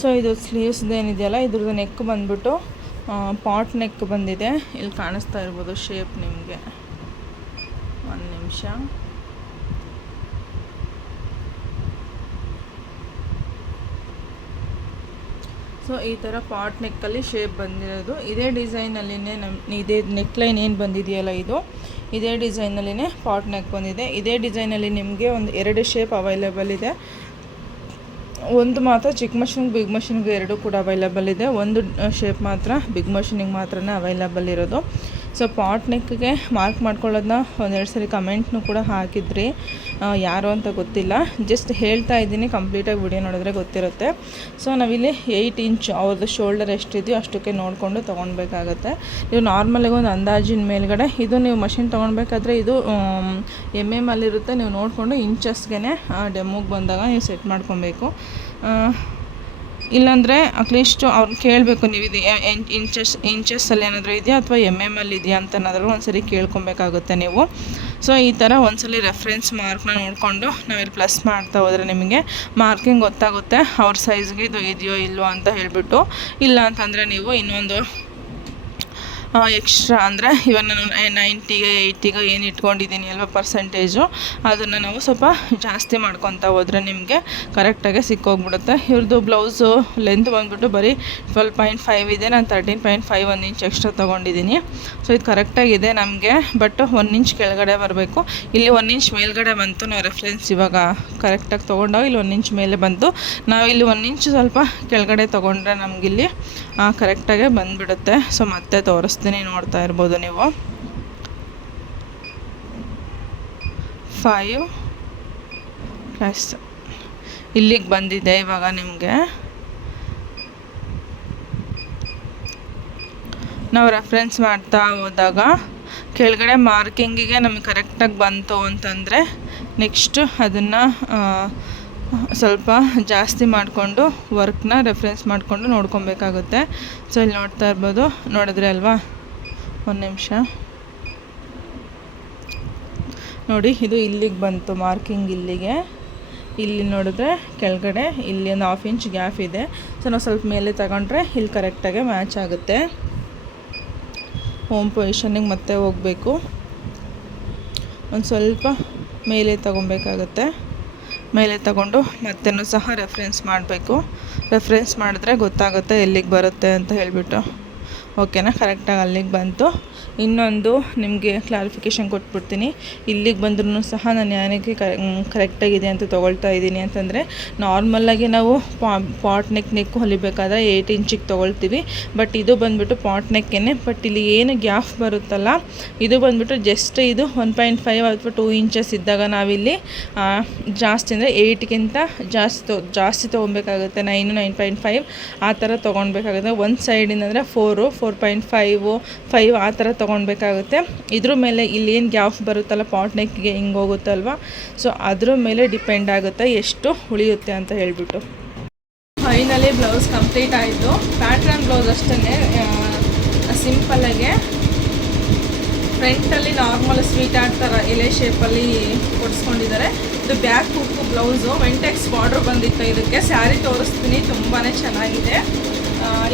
ಸೊ ಇದು ಸ್ಲೀವ್ಸ್ದೇನಿದೆಯಲ್ಲ, ಇದ್ರದ್ದು ನೆಕ್ ಬಂದ್ಬಿಟ್ಟು ಪಾಟ್ ನೆಕ್ ಬಂದಿದೆ. ಇಲ್ಲಿ ಕಾಣಿಸ್ತಾ ಇರ್ಬೋದು ಶೇಪ್ ನಿಮಗೆ. 1 ನಿಮಿಷ. ಸೊ ಈ ಥರ ಪಾಟ್ ನೆಕ್ಕಲ್ಲಿ ಶೇಪ್ ಬಂದಿರೋದು. ಇದೇ ಡಿಸೈನಲ್ಲಿನೇ ಇದೇ ನೆಕ್ಲೈನ್ ಏನು ಬಂದಿದೆಯಲ್ಲ ಇದು ಇದೇ ಡಿಸೈನಲ್ಲಿನೇ ಪಾಟ್ ನೆಕ್ ಬಂದಿದೆ. ಇದೇ ಡಿಸೈನಲ್ಲಿ ನಿಮಗೆ ಒಂದು 2 ಶೇಪ್ ಅವೈಲೇಬಲ್ ಇದೆ. ಒಂದು ಮಾತ್ರ ಚಿಕ್ಕ ಮಷಿನ್ಗೆ ಬಿಗ್ ಮಷಿನ್ಗೆ ಎರಡೂ ಕೂಡ ಅವೈಲೇಬಲ್ ಇದೆ. ಒಂದು ಶೇಪ್ ಮಾತ್ರ ಬಿಗ್ ಮಷಿನಿಗೆ ಮಾತ್ರನೇ ಅವೈಲೇಬಲ್ ಇರೋದು. ಸೊ ಪಾಟ್ ನೆಕ್ಗೆ ಮಾರ್ಕ್ ಮಾಡ್ಕೊಳ್ಳೋದನ್ನ ಒಂದೆರಡು ಸರಿ ಕಮೆಂಟ್ನೂ ಕೂಡ ಹಾಕಿದ್ರಿ, ಯಾರು ಅಂತ ಗೊತ್ತಿಲ್ಲ. ಜಸ್ಟ್ ಹೇಳ್ತಾ ಇದ್ದೀನಿ, ಕಂಪ್ಲೀಟಾಗಿ ವಿಡಿಯೋ ನೋಡಿದ್ರೆ ಗೊತ್ತಿರುತ್ತೆ. ಸೊ ನಾವಿಲ್ಲಿ 8 ಇಂಚ್ ಅವ್ರದ್ದು ಶೋಲ್ಡರ್ ಎಷ್ಟಿದೆಯೋ ಅಷ್ಟಕ್ಕೆ ನೋಡಿಕೊಂಡು ತೊಗೊಳ್ಬೇಕಾಗತ್ತೆ. ನೀವು ನಾರ್ಮಲಾಗಿ ಒಂದು ಅಂದಾಜಿನ ಮೇಲ್ಗಡೆ ಇದು ನೀವು ಮಷಿನ್ ತೊಗೊಳ್ಬೇಕಾದ್ರೆ ಇದು MM ಅಲ್ಲಿರುತ್ತೆ. ನೀವು ನೋಡಿಕೊಂಡು ಇಂಚಸ್ಗೆ ಡೆಮೋಗೆ ಬಂದಾಗ ನೀವು ಸೆಟ್ ಮಾಡ್ಕೊಬೇಕು. ಇಲ್ಲಾಂದರೆ ಅಟ್ಲೀಸ್ಟ್ ಅವ್ರನ್ನ ಕೇಳಬೇಕು, ನೀವು ಇದು ಇಂಚಸ್ಸಲ್ಲಿ ಏನಾದರೂ ಇದೆಯಾ ಅಥವಾ MM ಅಲ್ಲಿ ಇದೆಯಾ ಅಂತ ಏನಾದರೂ ಒಂದ್ಸರಿ ಕೇಳ್ಕೊಬೇಕಾಗುತ್ತೆ ನೀವು. ಸೊ ಈ ಥರ ಒಂದ್ಸಲಿ ರೆಫ್ರೆನ್ಸ್ ಮಾರ್ಕ್ನ ನೋಡಿಕೊಂಡು ನಾವಿಲ್ಲಿ ಪ್ಲಸ್ ಮಾಡ್ತಾ ಹೋದರೆ ನಿಮಗೆ ಮಾರ್ಕಿಂಗ್ ಗೊತ್ತಾಗುತ್ತೆ ಅವ್ರ ಸೈಜ್ಗೆ ಇದು ಇದೆಯೋ ಇಲ್ಲೋ ಅಂತ ಹೇಳಿಬಿಟ್ಟು. ಇಲ್ಲ ಅಂತಂದರೆ ನೀವು ಇನ್ನೊಂದು ಎಕ್ಸ್ಟ್ರಾ ಅಂದರೆ ಇವಾಗ ನಾನು 90ಗೆ 80ಗೆ ಏನು ಇಟ್ಕೊಂಡಿದ್ದೀನಿ ಅಲ್ವಾ ಪರ್ಸೆಂಟೇಜು, ಅದನ್ನು ನಾವು ಸ್ವಲ್ಪ ಜಾಸ್ತಿ ಮಾಡ್ಕೊತಾ ಹೋದರೆ ನಿಮಗೆ ಕರೆಕ್ಟಾಗಿ ಸಿಕ್ಕೋಗ್ಬಿಡುತ್ತೆ. ಇವ್ರದ್ದು ಬ್ಲೌಸು ಲೆಂತ್ ಬಂದುಬಿಟ್ಟು ಬರೀ 12.5 ಇದೆ. ನಾನು 13.5 1 ಇಂಚ್ ಎಕ್ಸ್ಟ್ರಾ ತೊಗೊಂಡಿದ್ದೀನಿ. ಸೊ ಇದು ಕರೆಕ್ಟಾಗಿದೆ ನಮಗೆ, ಬಟ್ 1 ಇಂಚ್ ಕೆಳಗಡೆ ಬರಬೇಕು. ಇಲ್ಲಿ 1 ಇಂಚ್ ಮೇಲ್ಗಡೆ ಬಂತು. ನಾವು ರೆಫ್ರೆನ್ಸ್ ಇವಾಗ ಕರೆಕ್ಟಾಗಿ ತೊಗೊಂಡಾಗ ಇಲ್ಲಿ 1 ಇಂಚ್ ಮೇಲೆ ಬಂತು. ನಾವಿಲ್ಲಿ 1 ಇಂಚ್ ಸ್ವಲ್ಪ ಕೆಳಗಡೆ ತೊಗೊಂಡ್ರೆ ನಮಗಿಲ್ಲಿ ಕರೆಕ್ಟಾಗೆ ಬಂದುಬಿಡುತ್ತೆ. ಸೊ ಮತ್ತೆ ತೋರಿಸ್ತೀನಿ, ನೋಡ್ತಾ ಇರ್ಬೋದು ನೀವು. 5 ಪ್ಲಸ್ ಇಲ್ಲಿಗೆ ಬಂದಿದೆ. ಇವಾಗ ನಿಮಗೆ ನಾವು ರೆಫರೆನ್ಸ್ ಮಾಡ್ತಾ ಹೋದಾಗ ಕೆಳಗಡೆ ಮಾರ್ಕಿಂಗಿಗೆ ನಮಗೆ ಕರೆಕ್ಟಾಗಿ ಬಂತು ಅಂತಂದರೆ ನೆಕ್ಸ್ಟ್ ಅದನ್ನು ಸ್ವಲ್ಪ ಜಾಸ್ತಿ ಮಾಡಿಕೊಂಡು ವರ್ಕ್ನ ರೆಫರೆನ್ಸ್ ಮಾಡಿಕೊಂಡು ನೋಡ್ಕೊಬೇಕಾಗುತ್ತೆ. ಸೊ ಇಲ್ಲಿ ನೋಡ್ತಾ ಇರ್ಬೋದು, ನೋಡಿದ್ರೆ ಅಲ್ವಾ, ಒಂದು ನಿಮಿಷ ನೋಡಿ, ಇದು ಇಲ್ಲಿಗೆ ಬಂತು ಮಾರ್ಕಿಂಗ್. ಇಲ್ಲಿಗೆ ಇಲ್ಲಿ ನೋಡಿದ್ರೆ ಕೆಳಗಡೆ ಇಲ್ಲಿ ಒಂದು 1/2 ಇಂಚ್ ಗ್ಯಾಪ್ ಇದೆ. ಸೊ ನಾವು ಸ್ವಲ್ಪ ಮೇಲೆ ತಗೊಂಡ್ರೆ ಇಲ್ಲಿ ಕರೆಕ್ಟಾಗಿ ಮ್ಯಾಚ್ ಆಗುತ್ತೆ. ಹೋಮ್ ಪೊಸಿಷನ್ನಿಗೆ ಮತ್ತೆ ಹೋಗಬೇಕು, ಒಂದು ಸ್ವಲ್ಪ ಮೇಲೆ ತಗೊಬೇಕಾಗತ್ತೆ. ಮೇಲೆ ತಗೊಂಡು ಮತ್ತೂ ಸಹ ರೆಫರೆನ್ಸ್ ಮಾಡಬೇಕು. ರೆಫರೆನ್ಸ್ ಮಾಡಿದ್ರೆ ಗೊತ್ತಾಗುತ್ತೆ ಎಲ್ಲಿಗೆ ಬರುತ್ತೆ ಅಂತ ಹೇಳಿಬಿಟ್ಟು. ಓಕೆನಾ, ಕರೆಕ್ಟಾಗಿ ಅಲ್ಲಿಗೆ ಬಂತು. ಇನ್ನೊಂದು ನಿಮಗೆ ಕ್ಲಾರಿಫಿಕೇಷನ್ ಕೊಟ್ಬಿಡ್ತೀನಿ. ಇಲ್ಲಿಗೆ ಬಂದ್ರೂ ಸಹ ನಾನು ಏನಕ್ಕೆ ಕರೆಕ್ಟಾಗಿದೆ ಅಂತ ತೊಗೊಳ್ತಾ ಇದ್ದೀನಿ ಅಂತಂದರೆ, ನಾರ್ಮಲಾಗಿ ನಾವು ಪಾಟ್ ನೆಕ್ ಹೊಲಿಬೇಕಾದ್ರೆ 8 ಇಂಚಿಗೆ ತೊಗೊಳ್ತೀವಿ. ಬಟ್ ಇದು ಬಂದುಬಿಟ್ಟು ಪಾಟ್ ನೆಕ್ಕೇನೆ. ಬಟ್ ಇಲ್ಲಿ ಏನು ಗ್ಯಾಪ್ ಬರುತ್ತಲ್ಲ, ಇದು ಬಂದುಬಿಟ್ಟು ಜಸ್ಟ್ ಇದು 1.5 ಅಥವಾ 2 ಇಂಚಸ್ ಇದ್ದಾಗ ನಾವಿಲ್ಲಿ ಜಾಸ್ತಿ ಅಂದರೆ 8ಗಿಂತ ಜಾಸ್ತಿ ತೊಗೊಬೇಕಾಗುತ್ತೆ. 9, 9.5 ಆ ಥರ ತೊಗೊಳ್ಬೇಕಾಗುತ್ತೆ. ಒಂದು ಸೈಡಿಂದ ಅಂದರೆ 4, 4.5, 5 ಆ ಥರ ತೊಗೊಳ್ಬೇಕಾಗುತ್ತೆ. ಇದ್ರ ಮೇಲೆ ಇಲ್ಲಿ ಏನು ಗ್ಯಾಪ್ ಬರುತ್ತಲ್ಲ ಪಾಟ್ ನೆಕ್ಗೆ ಹಿಂಗೆ ಹೋಗುತ್ತಲ್ವ, ಸೊ ಅದ್ರ ಮೇಲೆ ಡಿಪೆಂಡ್ ಆಗುತ್ತೆ ಎಷ್ಟು ಉಳಿಯುತ್ತೆ ಅಂತ ಹೇಳಿಬಿಟ್ಟು. ಫೈನಲಿ ಬ್ಲೌಸ್ ಕಂಪ್ಲೀಟ್ ಆಯಿತು. ಪ್ಯಾಟ್ರನ್ ಬ್ಲೌಸ್ ಅಷ್ಟೇ ಸಿಂಪಲ್ಲಾಗೆ ಫ್ರಂಟಲ್ಲಿ ನಾರ್ಮಲ್ ಸ್ವೀಟ್ ಆರ್ಟ್ ಥರ ಎಲೆ ಶೇಪಲ್ಲಿ ಕೊಡಿಸ್ಕೊಂಡಿದ್ದಾರೆ. ಇದು ಬ್ಯಾಕ್ ಹುಕ್ಕು ಬ್ಲೌಸು, ವೆಂಟೆಕ್ಸ್ ಬಾರ್ಡ್ರ್ ಬಂದಿತ್ತು. ಇದಕ್ಕೆ ಸ್ಯಾರಿ ತೋರಿಸ್ತೀನಿ, ತುಂಬಾ ಚೆನ್ನಾಗಿದೆ.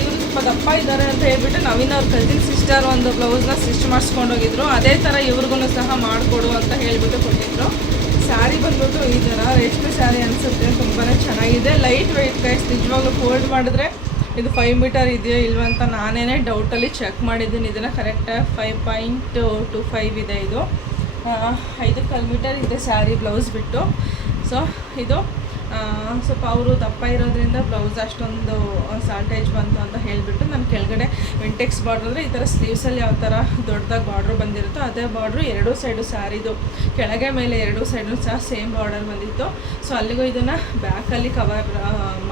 ಇವರು ಸ್ವಲ್ಪ ದಪ್ಪ ಇದ್ದಾರೆ ಅಂತ ಹೇಳ್ಬಿಟ್ಟು ನವೀನ್ ಅವ್ರ ಕಸಿನ್ ಸಿಸ್ಟರ್ ಒಂದು ಬ್ಲೌಸ್ನ ಸ್ಟಿಚ್ ಮಾಡಿಸ್ಕೊಂಡೋಗಿದ್ರು. ಅದೇ ಥರ ಇವ್ರಿಗೂ ಸಹ ಮಾಡಿಕೊಡು ಅಂತ ಹೇಳಿಬಿಟ್ಟು ಕೊಟ್ಟಿದ್ರು. ಸ್ಯಾರಿ ಬಂದ್ಬಿಟ್ಟು ಈ ಥರ ರೇಷ್ಮೆ ಸ್ಯಾರಿ ಅನಿಸುತ್ತೆ, ತುಂಬಾ ಚೆನ್ನಾಗಿದೆ. ಲೈಟ್ ವೆಯ್ಟ್ ಗೈಸ್, ನಿಜವಾಗ್ಲೂ ಫೋಲ್ಡ್ ಮಾಡಿದ್ರೆ ಇದು 5 ಮೀಟರ್ ಇದೆಯೋ ಇಲ್ವ ಅಂತ ನಾನೇ ಡೌಟಲ್ಲಿ ಚೆಕ್ ಮಾಡಿದ್ದೀನಿ. ಇದನ್ನು ಕರೆಕ್ಟಾಗಿ 5.25 ಇದೆ. ಇದು 5 ಮೀಟರ್ ಇದೆ ಸ್ಯಾರಿ ಬ್ಲೌಸ್ ಬಿಟ್ಟು. ಸೊ ಇದು ಸ್ವಲ್ಪ ಅವರು ದಪ್ಪ ಇರೋದ್ರಿಂದ ಬ್ಲೌಸ್ ಅಷ್ಟೊಂದು ಸಾಲ್ಟೇಜ್ ಬಂತು ಅಂತ ಹೇಳಿಬಿಟ್ಟು ನಾನು ಕೆಳಗಡೆ ವೆಂಟೆಕ್ಸ್ ಬಾರ್ಡ್ರ್ ಅಂದರೆ ಈ ಥರ ಸ್ಲೀವ್ಸಲ್ಲಿ ಯಾವ ಥರ ದೊಡ್ಡದಾಗಿ ಬಾರ್ಡ್ರ್ ಬಂದಿರುತ್ತೋ ಅದೇ ಬಾರ್ಡ್ರು ಎರಡೂ ಸೈಡು ಸ್ಯಾರಿದು ಕೆಳಗೆ ಮೇಲೆ ಎರಡೂ ಸೈಡು ಸಹ ಸೇಮ್ ಬಾರ್ಡರ್ ಬಂದಿತ್ತು. ಸೊ ಅಲ್ಲಿಗೂ ಇದನ್ನು ಬ್ಯಾಕಲ್ಲಿ ಕವರ್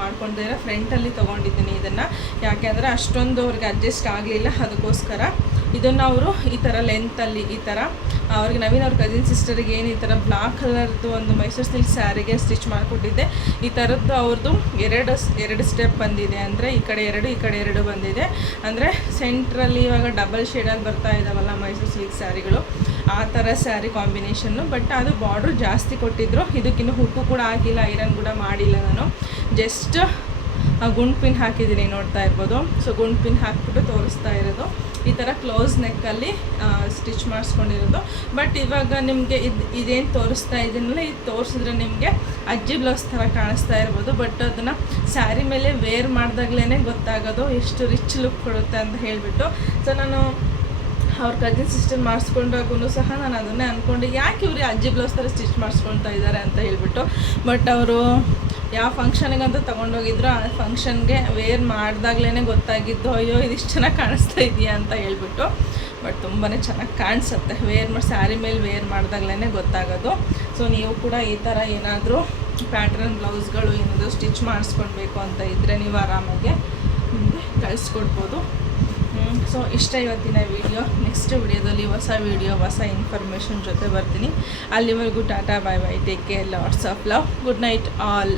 ಮಾಡ್ಕೊಂಡಿರೋ ಫ್ರಂಟಲ್ಲಿ ತೊಗೊಂಡಿದ್ದೀನಿ ಇದನ್ನು. ಯಾಕೆ ಅಂದರೆ ಅಷ್ಟೊಂದು ಅವ್ರಿಗೆ ಅಡ್ಜಸ್ಟ್ ಆಗಲಿಲ್ಲ, ಅದಕ್ಕೋಸ್ಕರ ಇದನ್ನು ಅವರು ಈ ಥರ ಲೆಂತಲ್ಲಿ ಈ ಥರ ಅವ್ರಿಗೆ ನವೀನ್ ಅವ್ರ ಕಸಿನ್ ಸಿಸ್ಟರಿಗೆ ಏನು ಈ ಥರ ಬ್ಲಾಕ್ ಕಲರ್ದು ಒಂದು ಮೈಸೂರು ಸಿಲ್ಕ್ ಸ್ಯಾರಿಗೆ ಸ್ಟಿಚ್ ಮಾಡಿಕೊಟ್ಟಿದ್ದೆ. ಈ ಥರದ್ದು ಅವ್ರದ್ದು ಎರಡು ಸ್ಟೆಪ್ ಬಂದಿದೆ, ಅಂದರೆ ಈ ಕಡೆ 2 ಈ ಕಡೆ 2 ಬಂದಿದೆ. ಅಂದರೆ ಸೆಂಟ್ರಲ್ಲಿ ಇವಾಗ ಡಬಲ್ ಶೇಡಲ್ಲಿ ಬರ್ತಾ ಇದ್ದಾವಲ್ಲ ಮೈಸೂರು ಸಿಲ್ಕ್ ಸ್ಯಾರಿಗಳು, ಆ ಥರ ಸ್ಯಾರಿ ಕಾಂಬಿನೇಷನ್ನು. ಬಟ್ ಅದು ಬಾರ್ಡ್ರು ಜಾಸ್ತಿ ಕೊಟ್ಟಿದ್ರು. ಇದಕ್ಕಿನ್ನೂ ಹುಕ್ಕು ಕೂಡ ಹಾಕಿಲ್ಲ, ಐರನ್ ಕೂಡ ಮಾಡಿಲ್ಲ. ನಾನು ಜಸ್ಟ್ ಗುಂಡು ಪಿನ್ ಹಾಕಿದ್ದೀನಿ, ನೋಡ್ತಾ ಇರ್ಬೋದು. ಸೊ ಗುಂಡು ಪಿನ್ ಹಾಕಿಬಿಟ್ಟು ತೋರಿಸ್ತಾ ಇರೋದು. ಈ ಥರ ಕ್ಲೋಸ್ ನೆಕ್ಕಲ್ಲಿ ಸ್ಟಿಚ್ ಮಾಡಿಸ್ಕೊಂಡಿರೋದು. ಬಟ್ ಇವಾಗ ನಿಮಗೆ ಇದೇನು ತೋರಿಸ್ತಾ ಇದ್ದೀನಲ್ಲ, ಇದು ತೋರಿಸಿದ್ರೆ ನಿಮಗೆ ಅಜ್ಜಿ ಬ್ಲೌಸ್ ಥರ ಕಾಣಿಸ್ತಾ ಇರ್ಬೋದು. ಬಟ್ ಅದನ್ನು ಸ್ಯಾರಿ ಮೇಲೆ ವೇರ್ ಮಾಡಿದಾಗ್ಲೇ ಗೊತ್ತಾಗೋದು ಎಷ್ಟು ರಿಚ್ ಲುಕ್ ಕೊಡುತ್ತೆ ಅಂತ ಹೇಳಿಬಿಟ್ಟು. ಸೊ ನಾನು ಅವ್ರ ಕಜಿನ್ ಸಿಸ್ಟರ್ ಮಾಡಿಸ್ಕೊಂಡಾಗೂ ಸಹ ನಾನು ಅದನ್ನೇ ಅಂದ್ಕೊಂಡೆ, ಯಾಕೆ ಇವ್ರು ಅಜ್ಜಿ ಬ್ಲೌಸ್ ಥರ ಸ್ಟಿಚ್ ಮಾಡಿಸ್ಕೊಳ್ತಾ ಇದ್ದಾರೆ ಅಂತ ಹೇಳ್ಬಿಟ್ಟು. ಬಟ್ ಅವರು ಯಾವ ಫಂಕ್ಷನಿಗಂತ ತೊಗೊಂಡೋಗಿದ್ರು, ಆ ಫಂಕ್ಷನ್ಗೆ ವೇರ್ ಮಾಡಿದಾಗ್ಲೇ ಗೊತ್ತಾಗಿದ್ದು, ಅಯ್ಯೋ ಇದಿಷ್ಟು ಚೆನ್ನಾಗಿ ಕಾಣಿಸ್ತಾ ಇದೆಯಾ ಅಂತ ಹೇಳ್ಬಿಟ್ಟು. ಬಟ್ ತುಂಬಾ ಚೆನ್ನಾಗಿ ಕಾಣಿಸುತ್ತೆ ವೇರ್ ಮಾಡಿ, ಸ್ಯಾರಿ ಮೇಲೆ ವೇರ್ ಮಾಡಿದಾಗ್ಲೇ ಗೊತ್ತಾಗೋದು. ಸೊ ನೀವು ಕೂಡ ಈ ಥರ ಏನಾದರೂ ಪ್ಯಾಟ್ರನ್ ಬ್ಲೌಸ್ಗಳು ಏನಾದರೂ ಸ್ಟಿಚ್ ಮಾಡಿಸ್ಕೊಳ್ಬೇಕು ಅಂತ ಇದ್ದರೆ ನೀವು ಆರಾಮಾಗೆ ನಿಮಗೆ ಕಳಿಸ್ಕೊಡ್ಬೋದು. ಸೊ ಇಷ್ಟ ಇವತ್ತಿನ ವಿಡಿಯೋ. ನೆಕ್ಸ್ಟ್ ವಿಡಿಯೋದಲ್ಲಿ ಹೊಸ ವಿಡಿಯೋ, ಹೊಸ ಇನ್ಫಾರ್ಮೇಷನ್ ಜೊತೆ ಬರ್ತೀನಿ. ಅಲ್ಲಿವರೆಗೂ tata, bye bye, take care, lots of love, good night all.